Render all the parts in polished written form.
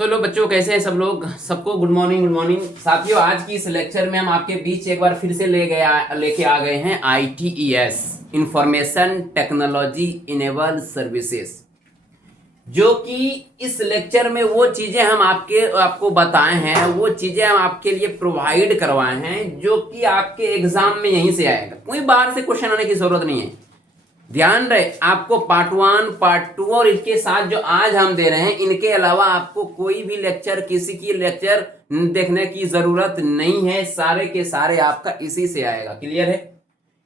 लो बच्चों, कैसे हैं सब लोग? सबको गुड मॉर्निंग। गुड मॉर्निंग साथियों। आज की इस लेक्चर में हम आपके बीच एक बार फिर से लेके आ गए हैं ITES, information technology enable services. जो कि इस लेक्चर में वो चीजें हम आपको बताए हैं, वो चीजें हम आपके लिए प्रोवाइड करवाए हैं जो कि आपके एग्जाम में यहीं से आएगा। कोई बाहर से क्वेश्चन आने की जरूरत नहीं है। ध्यान रहे, आपको पार्ट 1 पार्ट 2 और इसके साथ जो आज हम दे रहे हैं, इनके अलावा आपको कोई भी लेक्चर, किसी की लेक्चर देखने की जरूरत नहीं है। सारे के सारे आपका इसी से आएगा। क्लियर है?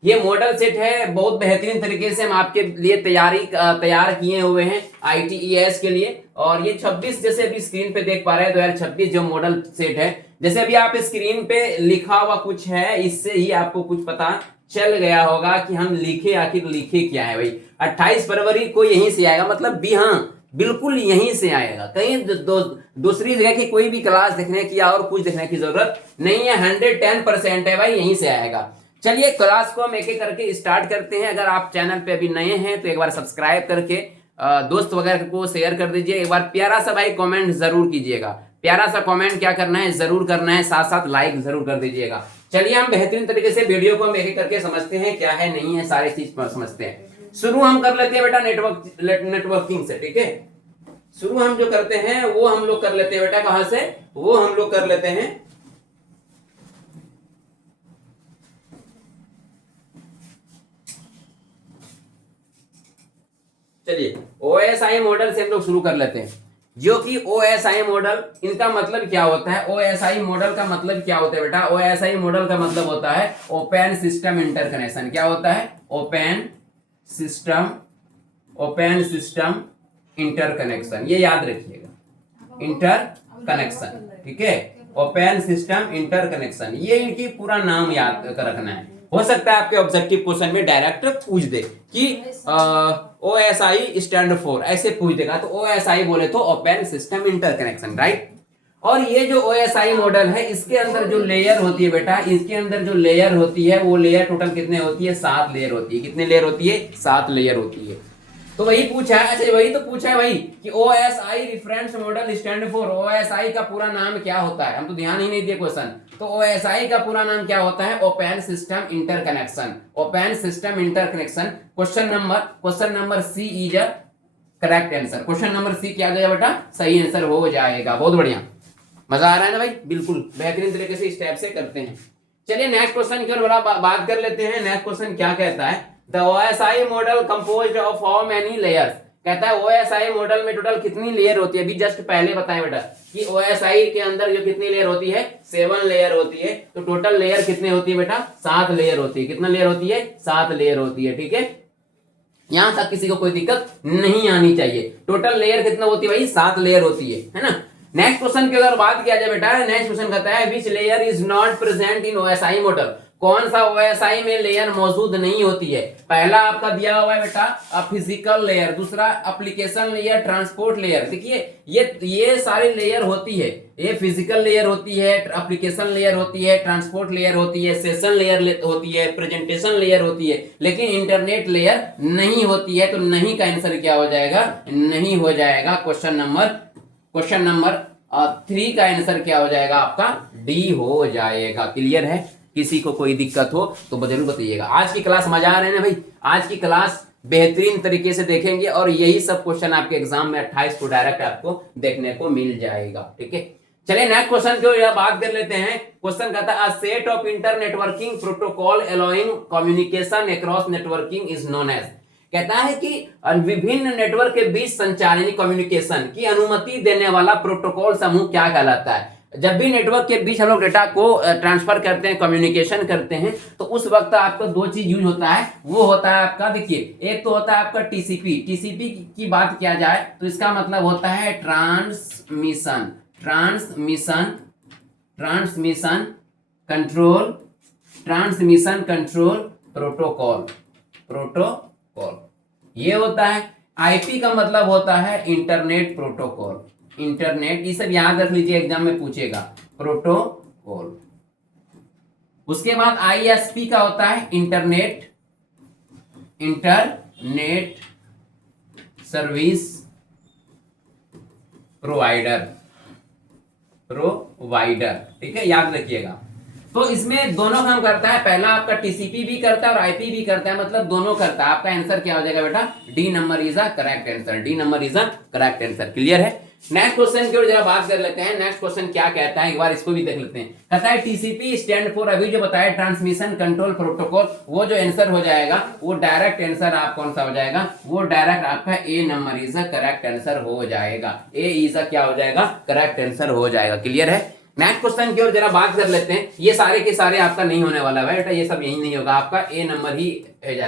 ये मॉडल सेट है, बहुत बेहतरीन तरीके से हम आपके लिए तैयार किए हुए हैं ITES के लिए। और ये 26 जैसे अभी स्क्रीन पे देख पा रहे हैं 2026 जो मॉडल सेट है, जैसे अभी आप स्क्रीन पे लिखा हुआ कुछ है, इससे ही आपको कुछ पता चल गया होगा कि हम आखिर लिखे क्या है। भाई 28 फरवरी को यहीं से आएगा, मतलब भी हाँ बिल्कुल यहीं से आएगा। कहीं दूसरी जगह की कोई भी क्लास देखने की और कुछ देखने की जरूरत नहीं है। 110% है भाई, यहीं से आएगा। चलिए क्लास को हम एक एक करके स्टार्ट करते हैं। अगर आप चैनल पे अभी नए हैं तो एक बार सब्सक्राइब करके दोस्त वगैरह को शेयर कर दीजिए। एक बार प्यारा सा भाई कमेंट जरूर कीजिएगा। प्यारा सा कमेंट क्या करना है, जरूर करना है, साथ साथ लाइक जरूर कर दीजिएगा। चलिए हम बेहतरीन तरीके से वीडियो को हम एक एक करके समझते हैं, क्या है नहीं है, सारी चीज समझते हैं। शुरू हम कर लेते हैं बेटा नेटवर्किंग से। ठीक है, शुरू हम जो करते हैं वो हम लोग कर लेते हैं बेटा, कहां से? वो हम लोग कर लेते हैं चलिए OSI मॉडल से हम लोग शुरू कर लेते हैं। जो कि OSI मॉडल, इनका मतलब क्या होता है? OSI मॉडल का मतलब क्या होता है बेटा? OSI मॉडल का मतलब होता है ओपन सिस्टम इंटरकनेक्शन। क्या होता है? Open system interconnection. ये याद रखिएगा, इंटरकनेक्शन। ठीक है, ओपन सिस्टम इंटरकनेक्शन, ये इनकी पूरा नाम याद कर रखना है। हो सकता है आपके ऑब्जेक्टिव क्वेश्चन में डायरेक्ट पूछ दे कि OSI स्टैंड फॉर, ऐसे पूछ देगा तो OSI बोले तो ओपन सिस्टम इंटरकनेक्शन, राइट। और ये जो OSI मॉडल है, इसके अंदर जो लेयर होती है बेटा, इसके अंदर जो लेयर होती है, वो लेयर टोटल कितने होती है? 7 लेयर होती है। कितने लेयर होती है? 7 लेयर होती है। तो वही पूछा है। अच्छा, वही तो पूछा है भाई कि OSI reference model stand for, OSI का पूरा नाम क्या होता है? हम तो ध्यान ही नहीं दिए क्वेश्चन। तो OSI का पूरा नाम क्या होता है? Open system interconnection. Open system interconnection. Question number C is a correct answer. Question number C क्या गया बेटा? सही आंसर हो जाएगा। बहुत बढ़िया, मजा आ रहा है ना भाई? बिल्कुल बेहतरीन तरीके से स्टेप से करते हैं। चलिए नेक्स्ट क्वेश्चन की ओर बात कर लेते हैं। नेक्स्ट क्वेश्चन क्या कहता है? The OSI model composed of how many layers. कहता है OSI मॉडल में टोटल कितनी लेयर होती है? अभी जस्ट पहले बताया बेटा कि OSI के अंदर जो कितनी लेयर होती है? 7 लेयर होती है। तो टोटल लेयर कितनी होती है बेटा? 7 लेयर होती है। कितना लेयर होती है? 7 लेयर होती है। ठीक है, यहां तक किसी को कोई दिक्कत नहीं आनी चाहिए। टोटल लेयर कितना होती है भाई? 7 लेयर होती है ना। नेक्स्ट क्वेश्चन की अगर बात किया जाए बेटा, नेक्स्ट क्वेश्चन कहता है which layer is not present in OSI model. कौन सा OSI में लेयर मौजूद नहीं होती है? पहला आपका दिया हुआ है बेटा फिजिकल लेयर, दूसरा एप्लीकेशन लेयर, ट्रांसपोर्ट लेयर। देखिए ये सारी लेयर होती है। ये फिजिकल लेयर होती है, एप्लीकेशन लेयर होती है, ट्रांसपोर्ट लेयर होती है, सेशन लेयर होती है, प्रेजेंटेशन लेयर होती है, लेकिन इंटरनेट लेयर नहीं होती है। तो नहीं का आंसर क्या हो जाएगा? नहीं हो जाएगा। क्वेश्चन नंबर 3 का आंसर क्या हो जाएगा? आपका डी हो जाएगा। क्लियर है? किसी को कोई दिक्कत हो तो जरूर बताइएगा। आज की क्लास मजा आ रहे हैं ना भाई? आज की क्लास बेहतरीन तरीके से देखेंगे और यही सब क्वेश्चन आपके एग्जाम में 28 को डायरेक्ट आपको देखने को मिल जाएगा। ठीक है, चलिए नेक्स्ट क्वेश्चन की बात कर लेते हैं। क्वेश्चन कहता है a set of internetworking protocol allowing communication across networking is known as. कहता है कि विभिन्न नेटवर्क के बीच संचार यानी कम्युनिकेशन की अनुमति देने वाला प्रोटोकॉल समूह क्या कहलाता है? जब भी नेटवर्क के बीच हम लोग डेटा को ट्रांसफर करते हैं, कम्युनिकेशन करते हैं, तो उस वक्त आपको 2 चीज यूज होता है। वो होता है आपका, देखिए एक तो होता है आपका टीसीपी की बात किया जाए तो इसका मतलब होता है ट्रांसमिशन कंट्रोल प्रोटोकॉल ये होता है। आईपी का मतलब होता है इंटरनेट प्रोटोकॉल। इंटरनेट, ये सब याद रख लीजिए, एग्जाम में पूछेगा। प्रोटोकॉल। उसके बाद आईएसपी का होता है इंटरनेट सर्विस प्रोवाइडर। प्रोवाइडर, ठीक है, याद रखिएगा। तो इसमें दोनों काम करता है, पहला आपका टीसीपी भी करता है और आईपी भी करता है, मतलब दोनों करता है। आपका आंसर क्या हो जाएगा बेटा, D number is a correct answer, D number is a correct answer. Clear है। नेक्स्ट क्वेश्चन की ओर जरा बात कर लेते हैं। नेक्स्ट क्वेश्चन क्या कहता है, एक बार इसको भी देख लेते हैं। कहता है टीसीपी स्टैंड फॉर, अभी जो बताया ट्रांसमिशन कंट्रोल प्रोटोकॉल, वो जो आंसर हो जाएगा वो डायरेक्ट आंसर आप कौन सा हो जाएगा, वो डायरेक्ट आपका A number is a correct answer हो जाएगा। ए इज अ क्या हो जाएगा, करेक्ट आंसर हो जाएगा। क्लियर है। नेक्स्ट क्वेश्चन की ओर जरा बात कर लेते हैं। ये सारे के सारे आपका नहीं होने वाला है बेटा, ये सब यही नहीं होगा, आपका ए नंबर ही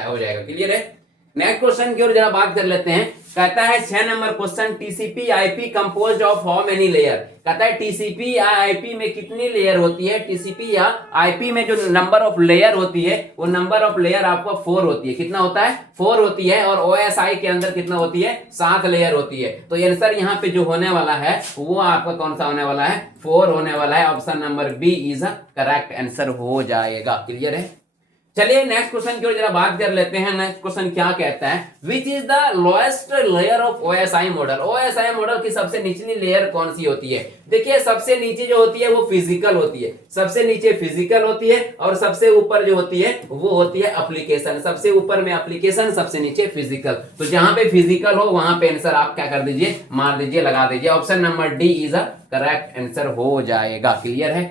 हो जाएगा। क्लियर है। नेक्स्ट क्वेश्चन की ओर जरा बात कर लेते हैं। कहता है 6 number question, TCP IP composed of how many layer. कहता है टीसीपी या आईपी में कितनी लेयर होती है। टीसीपी या आईपी में जो नंबर ऑफ लेयर होती है वो नंबर ऑफ लेयर आपको 4 होती है। कितना होता है, 4 होती है। और ओएसआई के अंदर कितना होती है, 7 लेयर होती है। तो आंसर यहाँ पे जो होने वाला है वो आपका कौन सा होने वाला है, 4 होने वाला है। Option number B is a correct answer हो जाएगा। क्लियर है। चलिए नेक्स्ट क्वेश्चन की ओर जरा बात कर लेते हैं। नेक्स्ट क्वेश्चन क्या कहता है, which is the lowest layer of OSI model. OSI model की सबसे निचली लेयर कौन सी होती है। देखिए सबसे नीचे जो होती है वो फिजिकल होती है, सबसे नीचे फिजिकल होती है, और सबसे ऊपर जो होती है वो होती है एप्लीकेशन। सबसे ऊपर में एप्लीकेशन, सबसे नीचे फिजिकल। तो जहां पे फिजिकल हो वहां पे आंसर आप क्या कर दीजिए, मार दीजिए, लगा दीजिए। Option number D is a correct answer हो जाएगा। क्लियर है।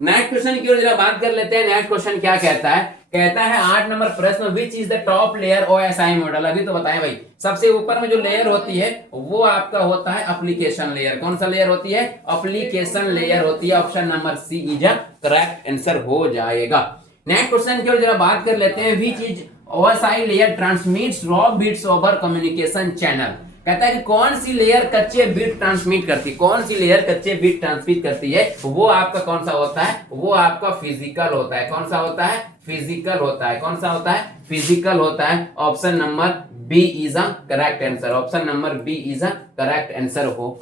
नेक्स्ट क्वेश्चन की ओर जरा बात कर लेते हैं। नेक्स्ट क्वेश्चन क्या कहता है, कहता है 8 नंबर प्रश्न, which is the top layer OSI model. अभी तो बताएं भाई, सबसे ऊपर में जो लेयर होती है वो आपका होता है एप्लीकेशन लेयर। कौन सा लेयर होती है, एप्लीकेशन लेयर होती है। Option number C is a correct answer हो जाएगा। नेक्स्ट क्वेश्चन की ओर जरा बात कर लेते हैं। Which is OSI layer transmits raw bits over communication channel. कहता है कि कौन सी लेयर कच्चे बिट ट्रांसमिट करती है, कौन सी लेयर कच्चे बिट ट्रांसमिट करती है, वो आपका कौन सा होता है, वो आपका फिजिकल होता है। कौन सा होता है, फिजिकल होता है। कौन सा होता है, फिजिकल होता है। Option number B is a correct answer. Option number B is a correct answer हो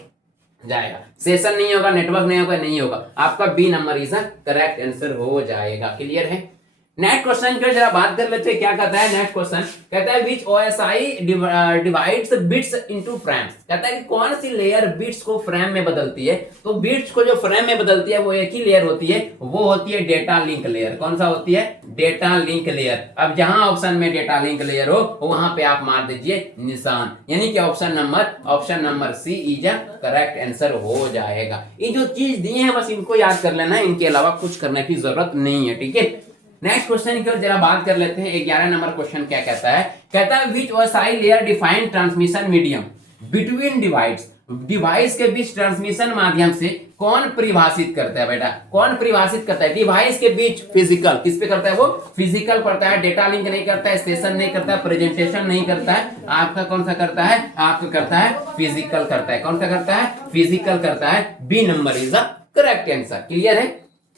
जाएगा। सेशन नहीं होगा, नेटवर्क नहीं होगा, नहीं होगा, आपका B number is a correct answer हो जाएगा। क्लियर है। नेक्स्ट क्वेश्चन की जरा बात कर लेते हैं। क्या कहता है नेक्स्ट क्वेश्चन, कहता है which OSI divides bits into frames. कहता है कि कौन सी लेयर बिट्स को फ्रेम में बदलती है। तो बिट्स को जो फ्रेम में बदलती है वो एक ही लेयर होती है, वो होती है डेटा लिंक लेयर। कौन सा होती है, डेटा लिंक लेयर। अब जहां ऑप्शन में डेटा लिंक लेयर हो वहां पे आप मार दीजिए निशान, यानी कि option number C is a correct answer हो जाएगा। ये जो चीज दी है बस इनको याद कर लेना है, इनके अलावा कुछ करने की जरूरत नहीं है। ठीक है। नेक्स्ट क्वेश्चन की ओर जरा बात कर लेते हैं। 11 नंबर क्वेश्चन क्या कहता है, कहता है which OSI layer define transmission medium between device. Device के बीच ट्रांसमिशन माध्यम से कौन परिभाषित करता है बेटा, कौन परिभाषित करता है। डिवाइस के बीच फिजिकल, किस पे करता है, वो फिजिकल करता है। डेटा लिंक नहीं करता है, स्टेशन नहीं करता है, प्रेजेंटेशन नहीं करता है, आपका कौन सा करता है, आपका करता है फिजिकल करता है। कौन सा करता है, फिजिकल करता है। B number is the correct answer. Clear है।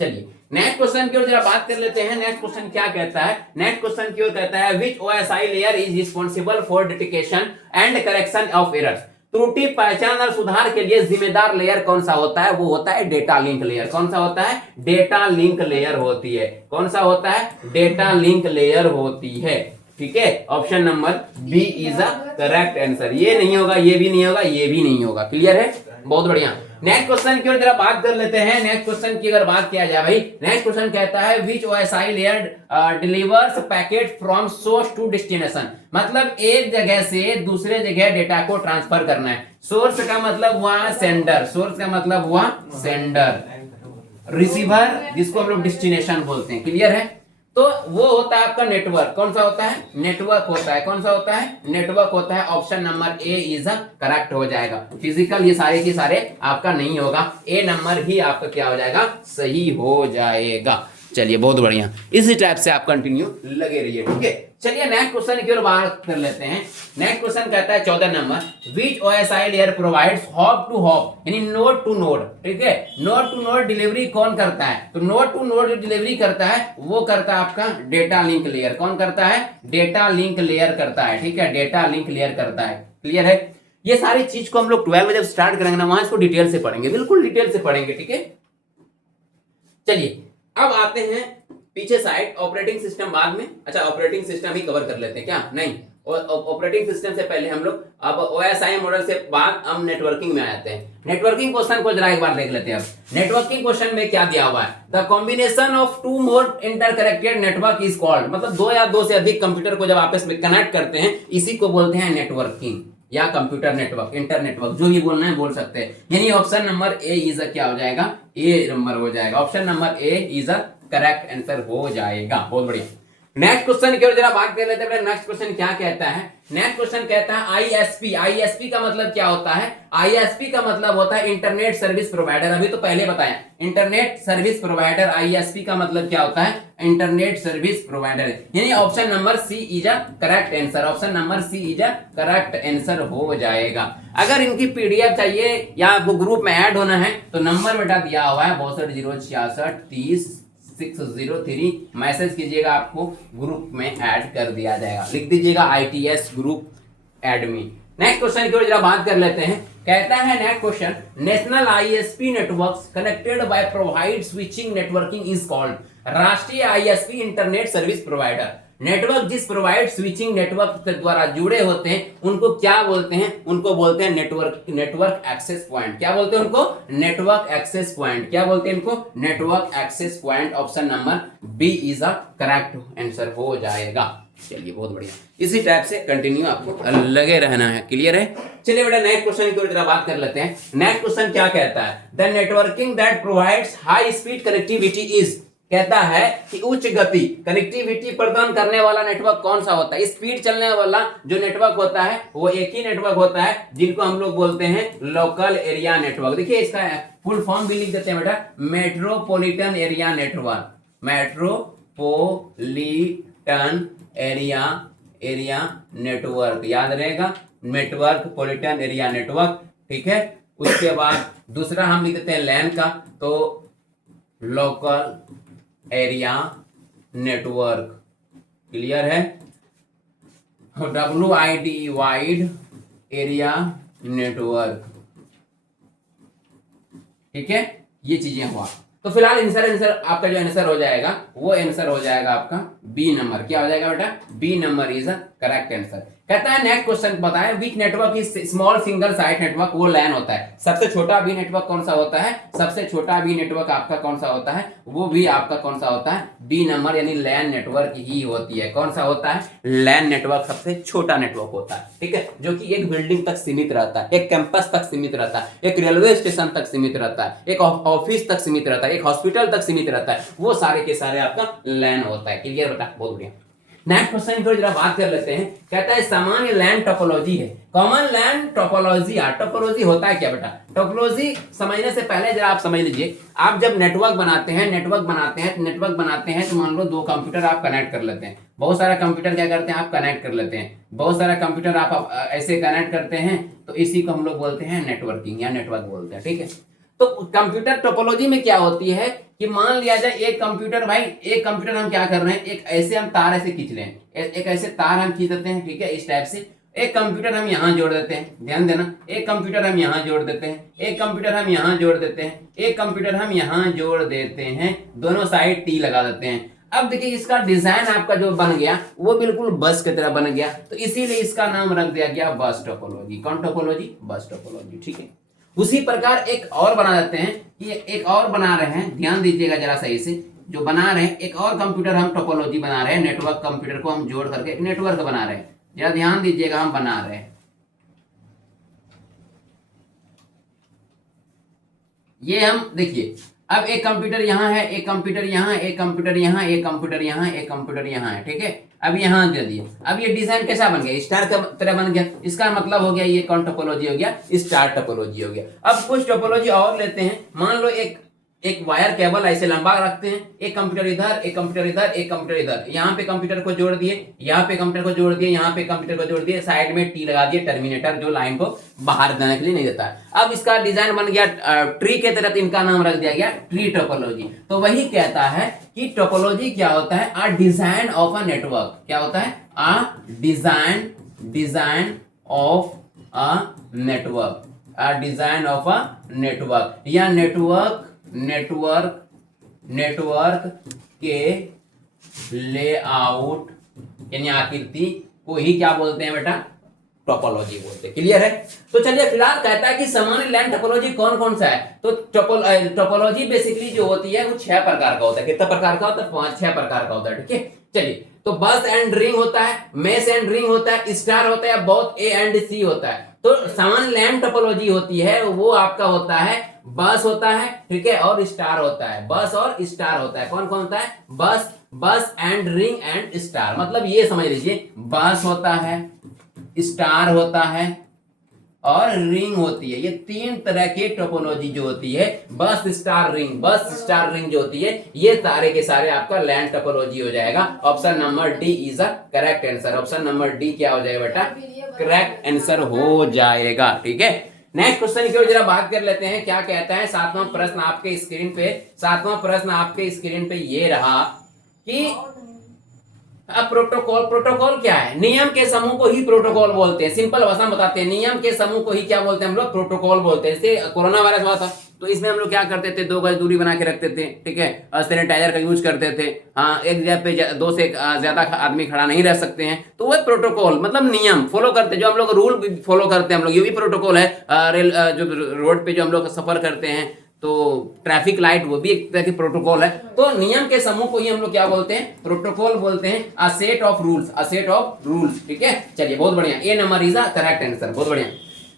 चलिए नेक्स्ट क्वेश्चन की ओर जरा बात कर लेते हैं। नेक्स्ट क्वेश्चन क्या कहता है, नेक्स्ट क्वेश्चन की ओर कहता है which OSI layer is responsible for detection and correction of errors. त्रुटि पहचान और सुधार के लिए जिम्मेदार लेयर कौन सा होता है, वो होता है डेटा लिंक लेयर। कौन सा होता है, डेटा लिंक लेयर होती है। कौन सा होता है, डेटा लिंक लेयर होती है। ठीक है। Option number B is a correct answer. ये नहीं होगा, ये भी नहीं होगा, ये भी नहीं होगा। क्लियर है, बहुत बढ़िया। नेक्स्ट क्वेश्चन की ओर जरा बात कर लेते हैं। नेक्स्ट क्वेश्चन की अगर बात किया जाए भाई, नेक्स्ट क्वेश्चन कहता है which OSI layer delivers packet from source to destination. मतलब एक जगह से दूसरे जगह डेटा को ट्रांसफर करना है। सोर्स का मतलब हुआ सेंडर, सोर्स का मतलब हुआ सेंडर, रिसीवर जिसको हम लोग डेस्टिनेशन बोलते हैं। क्लियर है। तो वो होता है आपका नेटवर्क। कौन सा होता है, नेटवर्क होता है। कौन सा होता है, नेटवर्क होता है। Option number A is correct हो जाएगा। फिजिकल ये सारे के सारे आपका नहीं होगा, ए नंबर ही आपका क्या हो जाएगा, सही हो जाएगा। चलिए बहुत बढ़िया, इसी टाइप से आप कंटिन्यू लगे रहिए। ठीक है। चलिए नेक्स्ट क्वेश्चन की ओर बात कर लेते हैं। नेक्स्ट क्वेश्चन कहता है 14 number, which OSI layer provides hop to hop यानी नोड टू नोड। ठीक है। नोड टू नोड डिलीवरी कौन करता है, तो नोड टू नोड डिलीवरी करता है वो करता है आपका डेटा लिंक लेयर। कौन करता है, डेटा लिंक लेयर करता है। ठीक है, डेटा लिंक लेयर करता है। क्लियर है। ये सारी चीज को हम लोग 12 में जब स्टार्ट करेंगे ना, वहां इसको डिटेल से पढ़ेंगे, बिल्कुल डिटेल से पढ़ेंगे। ठीक है। चलिए अब आते हैं पीछे साइड, ऑपरेटिंग सिस्टम बाद में। अच्छा ऑपरेटिंग सिस्टम ही कवर कर लेते हैं क्या, नहीं, ऑपरेटिंग सिस्टम से पहले हम लोग अब OSI मॉडल से बाद हम नेटवर्किंग में आते हैं। नेटवर्किंग क्वेश्चन को जरा एक बार देख लेते हैं। अब नेटवर्किंग क्वेश्चन में क्या दिया हुआ है, the combination of two more interconnected network is called, मतलब दो या दो से अधिक कंप्यूटर को जब आपस में कनेक्ट करते हैं इसी को बोलते हैं नेटवर्किंग या कंप्यूटर नेटवर्क, इंटर नेटवर्क, जो भी बोलना है बोल सकते हैं। यानी ऑप्शन नंबर ए इज क्या हो जाएगा, ए नंबर हो जाएगा, option number A is a correct answer हो जाएगा। बहुत बढ़िया। नेक्स्ट क्वेश्चन की ओर जरा बात कर लेते हैं। नेक्स्ट क्वेश्चन क्या कहता है, नेक्स्ट क्वेश्चन कहता है आईएसपी। आईएसपी का मतलब क्या होता है, आईएसपी का मतलब होता है इंटरनेट सर्विस प्रोवाइडर। अभी तो पहले बताया इंटरनेट सर्विस प्रोवाइडर, आईएसपी का मतलब क्या होता है, इंटरनेट सर्विस प्रोवाइडर। यानी option number C is a correct answer, option number C is a correct answer हो जाएगा। अगर इनकी पीडीएफ चाहिए या आपको ग्रुप में ऐड होना है तो नंबर बेटा दिया हुआ है 6206630603, मैसेज कीजिएगा, आपको ग्रुप में ऐड कर दिया जाएगा। लिख दीजिएगा ITS group admin. Next question की ओर जरा बात कर लेते हैं। कहता है next question, national ISP networks connected by provide switching networking is called. राष्ट्रीय ISP internet service provider, network जिस प्रोवाइड स्विचिंग नेटवर्क के द्वारा जुड़े होते हैं उनको क्या बोलते हैं, उनको बोलते हैं नेटवर्क एक्सेस पॉइंट। क्या बोलते हैं उनको, नेटवर्क एक्सेस पॉइंट। क्या बोलते हैं इनको, network access point. Option number B is a correct answer हो जाएगा। चलिए बहुत बढ़िया, इसी टाइप से कंटिन्यू आपको लगे रहना है। क्लियर है। चलिए बेटा नेक्स्ट क्वेश्चन की ओर जरा बात कर लेते हैं। नेक्स्ट क्वेश्चन क्या कहता है, the networking that provides high speed connectivity is, कहता है कि उच्च गति कनेक्टिविटी प्रदान करने वाला नेटवर्क कौन सा होता है। स्पीड चलने वाला जो नेटवर्क होता है वो एक ही नेटवर्क होता है जिनको हम लोग बोलते हैं लोकल एरिया नेटवर्क। देखिए इसका फुल फॉर्म भी लिख देते हैं बेटा, metropolitan area network, metropolitan area network, याद रहेगा, मेट्रोपॉलिटन एरिया नेटवर्क। ठीक है। उसके बाद दूसरा हम लिख देते हैं लैन का, तो लोकल एरिया नेटवर्क। क्लियर है। WID wide area network. ठीक है, ये चीजें हुआ। तो फिलहाल आंसर आपका जो आंसर हो जाएगा वो आंसर हो जाएगा आपका बी नंबर। क्या हो जाएगा बेटा, B number is a correct answer. कहता है नेक्स्ट क्वेश्चन बताएं, weak network is small single site network, वो लैन होता है। सबसे छोटा भी नेटवर्क कौन सा होता है, सबसे छोटा भी नेटवर्क आपका कौन सा होता है, वो भी आपका कौन सा होता है, बी नंबर, यानी लैन नेटवर्क ही होती है। कौन सा होता है, लैन नेटवर्क सबसे छोटा नेटवर्क होता है। ठीक है, जो कि एक बिल्डिंग तक सीमित रहता है, एक कैंपस तक सीमित रहता है, एक रेलवे स्टेशन तक सीमित रहता है, एक ऑफिस तक सीमित रहता है, एक हॉस्पिटल तक सीमित रहता है, वो सारे के सारे आपका लैन होता है। क्लियर बेटा, बहुत बढ़िया। नेक्स्ट क्वेश्चन की जरा बात कर लेते हैं। कहता है सामान्य लैन टोपोलॉजी है, कॉमन लैन टोपोलॉजी। टोपोलॉजी होता है क्या बेटा, टोपोलॉजी समझने से पहले जरा आप समझ लीजिए, आप जब नेटवर्क बनाते हैं तो मान लो दो कंप्यूटर आप कनेक्ट कर लेते हैं। बहुत सारा कंप्यूटर क्या करते हैं, आप कनेक्ट कर लेते हैं, बहुत सारा कंप्यूटर आप ऐसे कनेक्ट करते हैं, तो इसी को हम लोग बोलते हैं नेटवर्किंग या नेटवर्क बोलते हैं। ठीक है। तो कंप्यूटर टोपोलॉजी में क्या होती है कि मान लिया जाए एक कंप्यूटर हम क्या कर रहे हैं, एक ऐसे हम तार ऐसे खींच रहे हैं, एक ऐसे तार हम खींच देते हैं। ठीक है, इस टाइप से एक कंप्यूटर हम यहां जोड़ देते हैं, ध्यान देना, एक कंप्यूटर हम यहां जोड़ देते हैं, एक कंप्यूटर हम यहां जोड़ देते हैं, एक कंप्यूटर हम यहां जोड़ देते हैं, दोनों साइड टी लगा देते हैं। अब देखिए इसका डिजाइन आपका जो बन गया वो बिल्कुल बस की तरह बन गया, तो इसीलिए इसका नाम रख दिया गया बस टोपोलॉजी। कौन टोपोलॉजी, बस टोपोलॉजी। ठीक है। उसी प्रकार एक और बना देते हैं, ये एक और बना रहे हैं, ध्यान दीजिएगा जरा सही से, जो बना रहे हैं एक और कंप्यूटर हम टोपोलॉजी बना रहे हैं, नेटवर्क कंप्यूटर को हम जोड़ करके एक नेटवर्क बना रहे हैं। जरा ध्यान दीजिएगा, हम बना रहे हैं, ये हम देखिए, अब एक कंप्यूटर यहाँ है, एक कंप्यूटर यहाँ, एक कंप्यूटर यहाँ, एक कंप्यूटर यहाँ, एक कंप्यूटर यहाँ है। ठीक है, अब यहाँ दे दिए। अब ये डिजाइन कैसा बन गया, स्टार का तरह बन गया। इसका मतलब हो गया ये कौन टोपोलॉजी हो गया, स्टार टोपोलॉजी हो गया। अब कुछ टोपोलॉजी और लेते हैं, मान लो एक वायर केबल ऐसे लंबा रखते हैं, एक कंप्यूटर इधर, एक कंप्यूटर इधर, एक कंप्यूटर इधर, यहाँ पे कंप्यूटर को जोड़ दिए, यहाँ पे कंप्यूटर को जोड़ दिए, यहाँ पे कंप्यूटर को जोड़ दिए, साइड में टी लगा दिए, टर्मिनेटर, जो लाइन को बाहर जाने के लिए नहीं देता है। अब इसका डिजाइन बन गया ट्री के तरह, इनका नाम रख दिया गया ट्री टोपोलॉजी। तो वही कहता है कि टोपोलॉजी क्या होता है, अ डिजाइन ऑफ अ नेटवर्क। क्या होता है, अ design of a network, a design of a network, या नेटवर्क के लेआउट यानी आकृति को ही क्या बोलते हैं बेटा, टोपोलॉजी बोलते हैं। क्लियर है? तो चलिए फिलहाल कहता है कि सामान्य लैंड टोपोलॉजी कौन कौन सा है। तो टोपोलॉजी बेसिकली जो होती है वो 6 प्रकार का होता है। कितना प्रकार का होता है? 5-6 प्रकार का होता है। ठीक है, चलिए तो बस एंड रिंग होता है, मेश एंड रिंग होता है, स्टार होता है, बोथ ए एंड सी होता है। तो सामान्य लैंड टोपोलॉजी होती है वो आपका होता है बस होता है, ठीक है, और स्टार होता है। बस और स्टार होता है। कौन कौन होता है? बस एंड रिंग एंड स्टार। मतलब ये समझ लीजिए, बस होता है, स्टार होता है और रिंग होती है। ये 3 तरह के टोपोलॉजी जो होती है, बस स्टार रिंग जो होती है, ये सारे के सारे आपका लैंड टोपोलॉजी हो जाएगा। Option number D is a correct answer. Option number D क्या हो जाएगा बेटा? करेक्ट आंसर हो जाएगा। ठीक है, नेक्स्ट क्वेश्चन की ओर जरा बात कर लेते हैं। क्या कहता है 7वां प्रश्न आपके स्क्रीन पे? 7वां प्रश्न आपके स्क्रीन पे ये रहा कि अब प्रोटोकॉल क्या है? नियम के समूह को ही प्रोटोकॉल बोलते हैं। सिंपल भाषा में बताते हैं, नियम के समूह को ही क्या बोलते हैं हम लोग? प्रोटोकॉल बोलते हैं। जैसे कोरोना वायरस हुआ था तो इसमें हम लोग क्या करते थे? 2 गज दूरी बना के रखते थे, ठीक है, और सैनिटाइजर का यूज करते थे। हाँ, एक जगह पे 2 से ज्यादा आदमी खड़ा नहीं रह सकते हैं। तो वो प्रोटोकॉल मतलब नियम फॉलो करते, जो हम लोग रूल फॉलो करते हैं हम लोग, ये भी प्रोटोकॉल है। रेल जो रोड पे जो हम लोग सफर करते हैं तो ट्रैफिक लाइट, वो भी एक तरह की प्रोटोकॉल है। तो नियम के समूह को ही हम लोग क्या बोलते हैं? प्रोटोकॉल बोलते हैं। A set of rules. ठीक है, चलिए बहुत बढ़िया, A number is the correct answer. बहुत बढ़िया।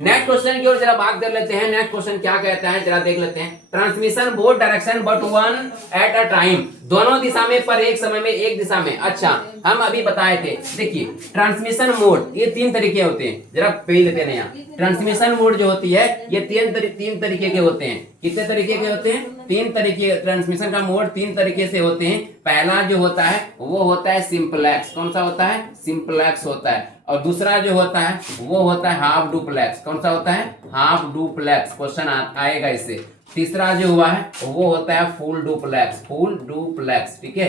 नेक्स्ट क्वेश्चन की ओर जरा बात कर लेते हैं। नेक्स्ट क्वेश्चन क्या कहता है जरा देख लेते हैं। Transmission both direction but one at a time. दोनों दिशा में पर एक समय में एक दिशा में। अच्छा, हम अभी बताए थे, देखिए ट्रांसमिशन मोड ये 3 तरीके होते हैं। जरा पेज लेते हैं यहाँ। ट्रांसमिशन मोड जो होती है ये 3 तरीके के होते हैं। कितने तरीके के होते हैं? 3 तरीके। ट्रांसमिशन का मोड 3 तरीके से होते हैं। पहला जो होता है वो होता है सिंपलेक्स। कौन सा होता है? सिंपलेक्स होता है। और दूसरा जो होता है वो होता है हाफ डुप्लेक्स। कौन सा होता है? Half duplex. क्वेश्चन आएगा इससे। तीसरा जो हुआ है वो होता है फुल डुप्लेक्स। ठीक है,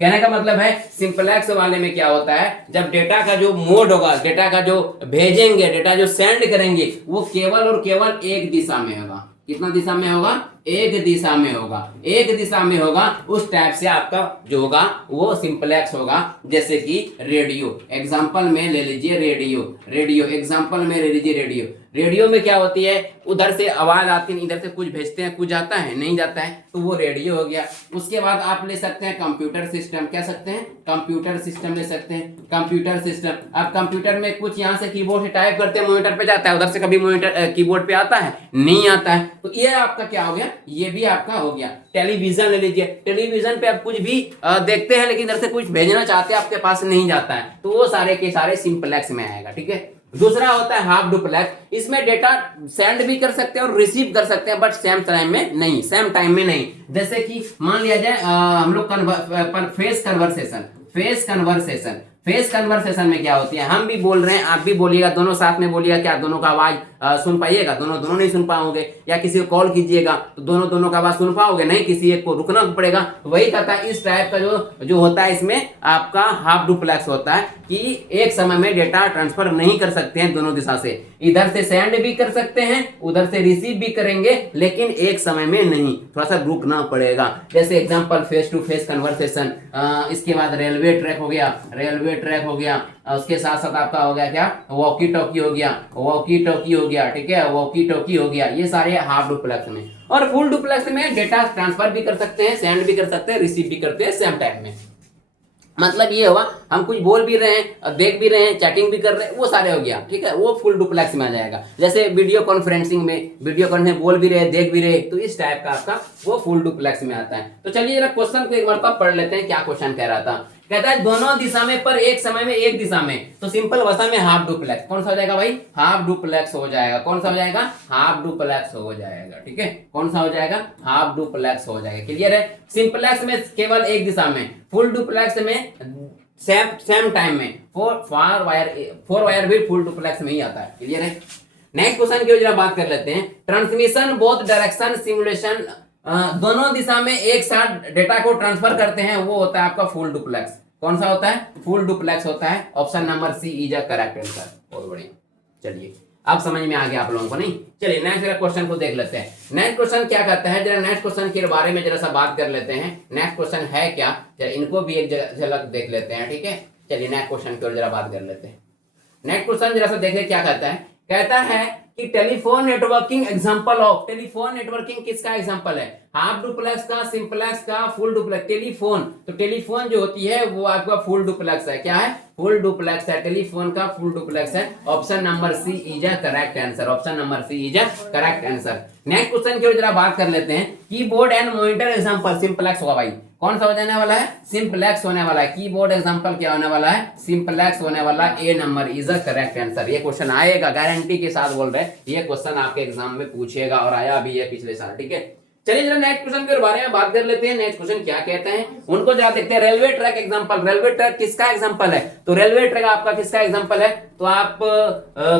कहने का मतलब है सिंपलेक्स वाले में क्या होता है, जब डेटा का जो मोड होगा, डेटा का जो भेजेंगे, डेटा जो सेंड करेंगे, वो केवल और केवल एक दिशा में होगा। कितना दिशा में होगा? एक दिशा में होगा। एक दिशा में होगा, उस टाइप से आपका जो होगा वो सिंपलेक्स होगा। जैसे कि रेडियो एग्जांपल में ले लीजिए, रेडियो एग्जांपल में ले लीजिए। रेडियो में क्या होती है? उधर से आवाज आती है, इधर से कुछ भेजते हैं, कुछ जाता है, नहीं जाता है, तो वो रेडियो हो गया। उसके बाद आप ले सकते हैं कंप्यूटर सिस्टम। क्या सकते हैं? कंप्यूटर सिस्टम ले सकते हैं। कंप्यूटर सिस्टम, अब कंप्यूटर में कुछ यहाँ से कीबोर्ड से टाइप करते हैं, मॉनिटर पे जाता है, उधर से कभी मॉनिटर कीबोर्ड पे आता है, नहीं आता है, तो ये आपका क्या हो गया? ये भी आपका हो गया। टेलीविजन ले लीजिए, टेलीविजन पे आप कुछ भी देखते हैं, लेकिन इधर से कुछ भेजना चाहते हैं, आपके पास नहीं जाता है, तो वो सारे के सारे सिंपलेक्स में आएगा। ठीक है, दूसरा होता है हाफ डुप्लेक्स। इसमें डेटा सेंड भी कर सकते हैं और रिसीव कर सकते हैं, बट सेम टाइम में नहीं। जैसे कि मान लिया जाए हम लोग फेस कन्वर्सेशन में क्या होती है? हम भी बोल रहे हैं, आप भी बोलिएगा, दोनों साथ में बोलिएगा, क्या दोनों का आवाज सुन पाइएगा? दोनों नहीं सुन पाओगे। या किसी को कॉल कीजिएगा तो दोनों का आवाज सुन पाओगे? नहीं, किसी एक को रुकना पड़ेगा। वही कहता है इस टाइप का जो होता है, इसमें आपका हाफ डुप्लेक्स होता है कि एक समय में डेटा ट्रांसफर नहीं कर सकते हैं दोनों दिशा से। इधर से सेंड भी कर सकते हैं, उधर से रिसीव भी करेंगे, लेकिन एक समय में नहीं, थोड़ा सा रुकना पड़ेगा। जैसे example face to face conversation, इसके बाद रेलवे ट्रैक हो गया, उसके साथ साथ आपका हो गया क्या? वॉकी टॉकी हो गया, ठीक है, वॉकी टॉकी हो गया। ये सारे हाफ डुप्लेक्स में। और फुल डुप्लेक्स में डेटा ट्रांसफर भी कर सकते हैं, सेंड भी कर सकते हैं, रिसीव भी करते हैं सेम टाइम में। मतलब ये हुआ, हम कुछ बोल भी रहे हैं, देख भी रहे हैं, चैटिंग भी कर रहे हैं, वो सारे हो गया। ठीक है, वो फुल डुप्लेक्स में आ जाएगा। जैसे वीडियो कॉन्फ्रेंसिंग में बोल भी रहे, देख भी रहे, तो इस टाइप का आपका वो फुल डुप्लेक्स में आता है। तो चलिए जरा क्वेश्चन को एक बार पढ़ लेते हैं, क्या क्वेश्चन कह रहा था। कहता है दोनों दिशा में पर एक समय में एक दिशा में, तो सिंपल भाषा में हाफ डुप्लेक्स। कौन सा हो जाएगा भाई? हाफ डुप्लेक्स हो जाएगा। कौन सा हो जाएगा? हाफ डुप्लेक्स हो जाएगा। ठीक है, कौन सा हो जाएगा? हाफ डुप्लेक्स हो जाएगा। क्लियर है? सिंपलेक्स में केवल एक दिशा में, फुल डुप्लेक्स में सेम टाइम में, फोर वायर भी फुल डुप्लेक्स में ही आता है। क्लियर है? नेक्स्ट क्वेश्चन की जरा बात कर लेते हैं। ट्रांसमिशन बोथ डायरेक्शन सिमुलेशन, दोनों दिशा में एक साथ डेटा को ट्रांसफर करते हैं, वो होता है आपका फुल डुप्लेक्स। कौन सा होता है? फुल डुप्लेक्स होता है। Option number C is a correct answer. बहुत बढ़िया, चलिए अब समझ में आ गया आप लोगों को, नहीं? चलिए नेक्स्ट क्वेश्चन को देख लेते हैं। नेक्स्ट क्वेश्चन क्या कहता है, जरा नेक्स्ट क्वेश्चन के बारे में जरा सा बात कर लेते हैं। नेक्स्ट क्वेश्चन है क्या, जरा इनको भी एक झलक देख लेते हैं। ठीक है, चलिए नेक्स्ट क्वेश्चन की ओर जरा बात कर लेते हैं। नेक्स्ट क्वेश्चन जरा सा देखिए क्या कहता है कि telephone networking example of, telephone networking किसका एग्जांपल है? हाफ डुप्लेक्स का, सिंपलेक्स का, फुल डुप्लेक्स। टेलीफोन, तो टेलीफोन जो होती है वो आपका फुल डुप्लेक्स है। क्या है? फुल डुप्लेक्स है, टेलीफोन का फुल डुप्लेक्स है। Option number C is a correct answer, option number C is a correct answer. Next question की ओर जरा बात कर लेते हैं। Keyboard and monitor example, simplex होगा भाई। कौन सा हो जाने वाला है? सिंपलेक्स होने वाला है। कीबोर्ड एग्जांपल क्या होने वाला है? सिंपलेक्स होने वाला। A number is a correct answer. ये क्वेश्चन आएगा, गारंटी के साथ बोल रहे हैं, ये क्वेश्चन आपके एग्जाम में पूछेगा और आया भी है पिछले साल। ठीक है, चलिए जरा नेक्स्ट क्वेश्चन के बारे में बात कर लेते हैं। नेक्स्ट क्वेश्चन क्या कहते हैं उनको जरा देखते हैं। Railway track example, railway track किसका एग्जांपल है? तो रेलवे ट्रैक आपका किसका एग्जांपल है? तो आप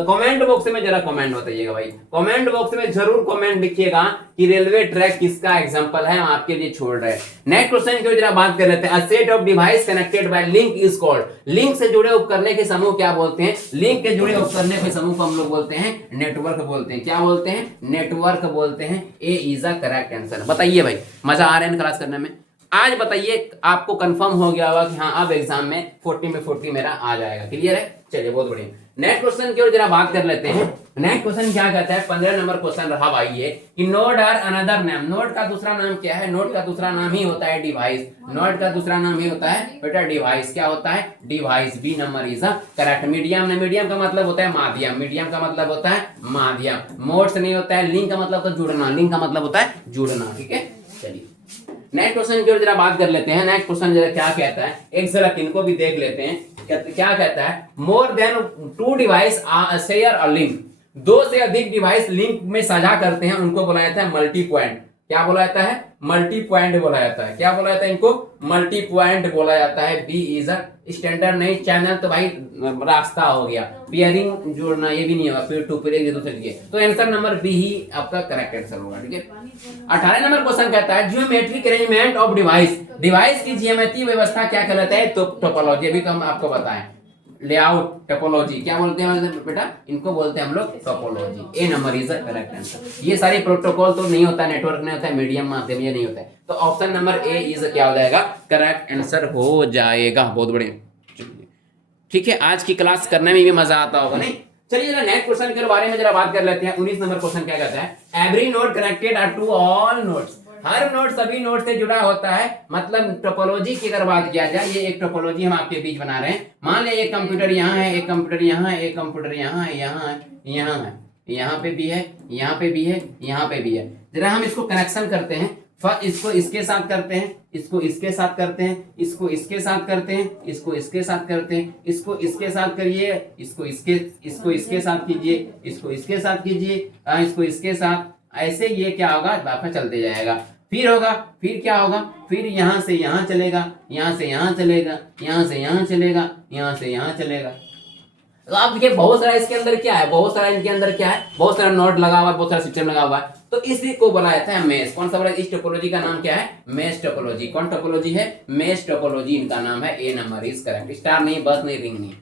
कमेंट बॉक्स में जरा कमेंट बताइएगा भाई, कमेंट बॉक्स में जरूर कमेंट लिखिएगा कि रेलवे ट्रैक किसका एग्जांपल है, हम आपके लिए छोड़ रहे हैं। नेक्स्ट क्वेश्चन की जरा बात कर लेते हैं। A set of device connected by link is called, link से जुड़े उपकरण के समूह क्या बोलते हैं? लिंक के जुड़े उपकरण के समूह को हम लोग बोलते हैं नेटवर्क बोलते हैं। क्या बोलते हैं? नेटवर्क बोलते हैं। ए इज अ करेक्ट आंसर। बताइए भाई, मजा आ रहा है क्लास करने में? आज बताइए, आपको कंफर्म हो गया होगा कि हाँ अब एग्जाम में 40 में 40 मेरा आ जाएगा। क्लियर है? चलिए बहुत बढ़िया। नेक्स्ट क्वेश्चन की ओर जरा बात कर लेते हैं। नेक्स्ट क्वेश्चन क्या कहता है? 15 नंबर क्वेश्चन रहा भाई ये कि node are another name, node का दूसरा नाम क्या है? नोड का दूसरा नाम ही होता है डिवाइस। नोड का दूसरा नाम ही होता है बेटा डिवाइस। क्या होता है? Device. B number is correct. Medium ने, मीडियम का मतलब होता है माध्यम, मीडियम का मतलब होता है माध्यम। मोड्स नहीं होता है। लिंक का मतलब होता है जुड़ना, लिंक का मतलब होता है जुड़ना। ठीक है, चलिए नेक्स्ट क्वेश्चन की ओर जरा बात कर लेते हैं। नेक्स्ट क्वेश्चन जरा क्या कहता है, एक जरा इनको भी देख लेते हैं। क्या कहता है? More than 2 device share a link, 2 से अधिक डिवाइस लिंक में साझा करते हैं, उनको बोला जाता है मल्टी पॉइंट। क्या बोला जाता है? मल्टी पॉइंट बोला जाता है। क्या बोला जाता है इनको? मल्टी पॉइंट बोला जाता है। B is a standard. नहीं चैनल तो भाई रास्ता हो गया। पेयरिंग जोड़ना ये भी नहीं होगा, पेयर टू पेयर एक दूसरे के। तो आंसर नंबर बी ही आपका करेक्ट आंसर होगा। ठीक है, 18 नंबर क्वेश्चन कहता है geometric arrangement of device, device की ज्यामितीय व्यवस्था क्या कहलाता है? तो टोपोलॉजी। अभी तो हम आपको बताएं, लेआउट टोपोलॉजी। क्या बोलते हैं बेटा? इनको बोलते हैं हम लोग topology. A number is the correct answer. ये सारी प्रोटोकॉल तो नहीं होता, नेटवर्क नहीं होता है, मीडियम माध्यम ये नहीं होता है। तो ऑप्शन नंबर ए इज क्या हो जाएगा? करेक्ट आंसर हो जाएगा। बहुत बढ़िया। ठीक है, आज की क्लास करने में भी मजा आता होगा नहीं? चलिए जरा नेक्स्ट क्वेश्चन के बारे में जरा बात कर लेते हैं। 19 नंबर क्वेश्चन क्या कहता है? Every node connected are to all nodes, हर नोड सभी नोड से जुड़ा होता है। मतलब टोपोलॉजी की अगर बात किया जाए, ये एक टोपोलॉजी हम आपके बीच बना रहे हैं। मान लिया एक कंप्यूटर यहाँ है, एक कंप्यूटर यहाँ है, एक कंप्यूटर यहाँ है, यहाँ है, यहाँ है, यहाँ पे भी है, यहाँ पे भी है, यहाँ पे भी है। जरा हम इसको कनेक्शन करते हैं। इसको इसके साथ करते हैं, इसको इसके साथ करते हैं, इसको इसके साथ करते हैं, इसको इसके साथ करते हैं, इसको इसके साथ करिए, इसको इसके साथ कीजिए, इसको इसके साथ कीजिए, इसको इसके साथ। ऐसे ये क्या होगा? आपका चलते जाएगा। फिर होगा, फिर क्या होगा? फिर यहाँ से यहाँ चलेगा, यहाँ से यहाँ चलेगा, यहाँ से यहाँ चलेगा, यहाँ से यहाँ चलेगा। तो आप देखिए बहुत सारा इसके अंदर क्या है, बहुत सारा इनके अंदर क्या है, बहुत सारा नोड लगा हुआ है, बहुत सारा सिस्टम लगा हुआ है। तो इसी को बोला जाता है मेश। कौन सा बोला? इस टोपोलॉजी का नाम क्या है? Mesh topology. कौन टोपोलॉजी है? मेश टोपोलॉजी इनका नाम है। A number is correct. Star नहीं, बस नहीं, रिंग नहीं।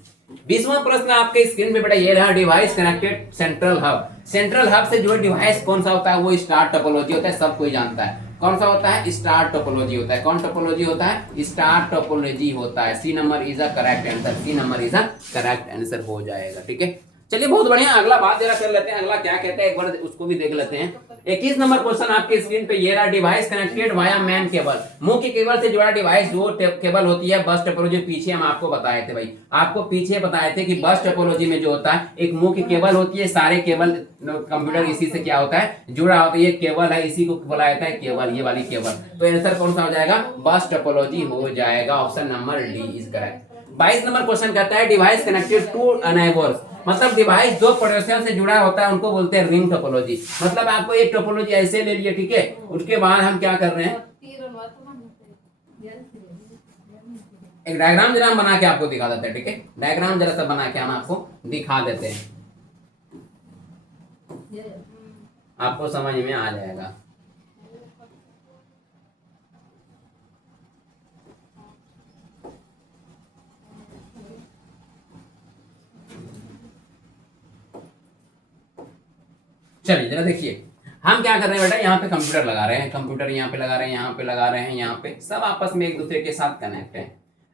20वां प्रश्न आपके स्क्रीन पे बेटा ये रहा, device connected central hub. Central hub से जुड़े डिवाइस कौन सा होता है? वो स्टार टोपोलॉजी होता है, सब कोई जानता है। कौन सा होता है? स्टार टोपोलॉजी होता है। कौन टोपोलॉजी होता है? स्टार टोपोलॉजी होता है। C number is a correct answer. C number is a correct answer हो जाएगा। ठीक है, चलिए बहुत बढ़िया। अगला बात जरा कर लेते हैं, अगला क्या कहते हैं एक बार उसको भी देख लेते हैं। 21 नंबर क्वेश्चन आपके स्क्रीन पे ये रहा, device connected via man cable. मुख्य केबल से जुड़ा डिवाइस जो केबल होती है बस टोपोलॉजी। पीछे हम आपको बताए थे भाई, आपको पीछे बताए थे कि बस टोपोलॉजी में जो होता है एक मुख्य केबल होती है, सारे केबल कंप्यूटर इसी से क्या होता है? जुड़ा होता है। ये केबल है, इसी को बोला जाता है केबल, ये वाली केबल। तो आंसर कौन सा हो जाएगा? बस टोपोलॉजी हो जाएगा। Option number D is correct. 22 number question कहता है डिवाइस कनेक्टेड टू नेबर्स, मतलब डिवाइस दो पड़ोसियों से जुड़ा होता है, उनको बोलते हैं रिंग टोपोलॉजी। मतलब आपको एक टोपोलॉजी ऐसे ले लिए, ठीक है। उसके बाद हम क्या कर रहे हैं, एक डायग्राम जरा हम बना के आपको दिखा देते हैं। ठीक है, डायग्राम जरा सा बना के हम आपको दिखा देते हैं, आपको समझ में आ जाएगा। चलिए जरा देखिए, हम क्या कर रहे हैं बेटा, यहाँ पे कंप्यूटर लगा रहे हैं, कंप्यूटर यहाँ पे लगा रहे हैं, यहाँ पे लगा रहे हैं, यहाँ पे सब आपस में एक दूसरे के साथ कनेक्ट है।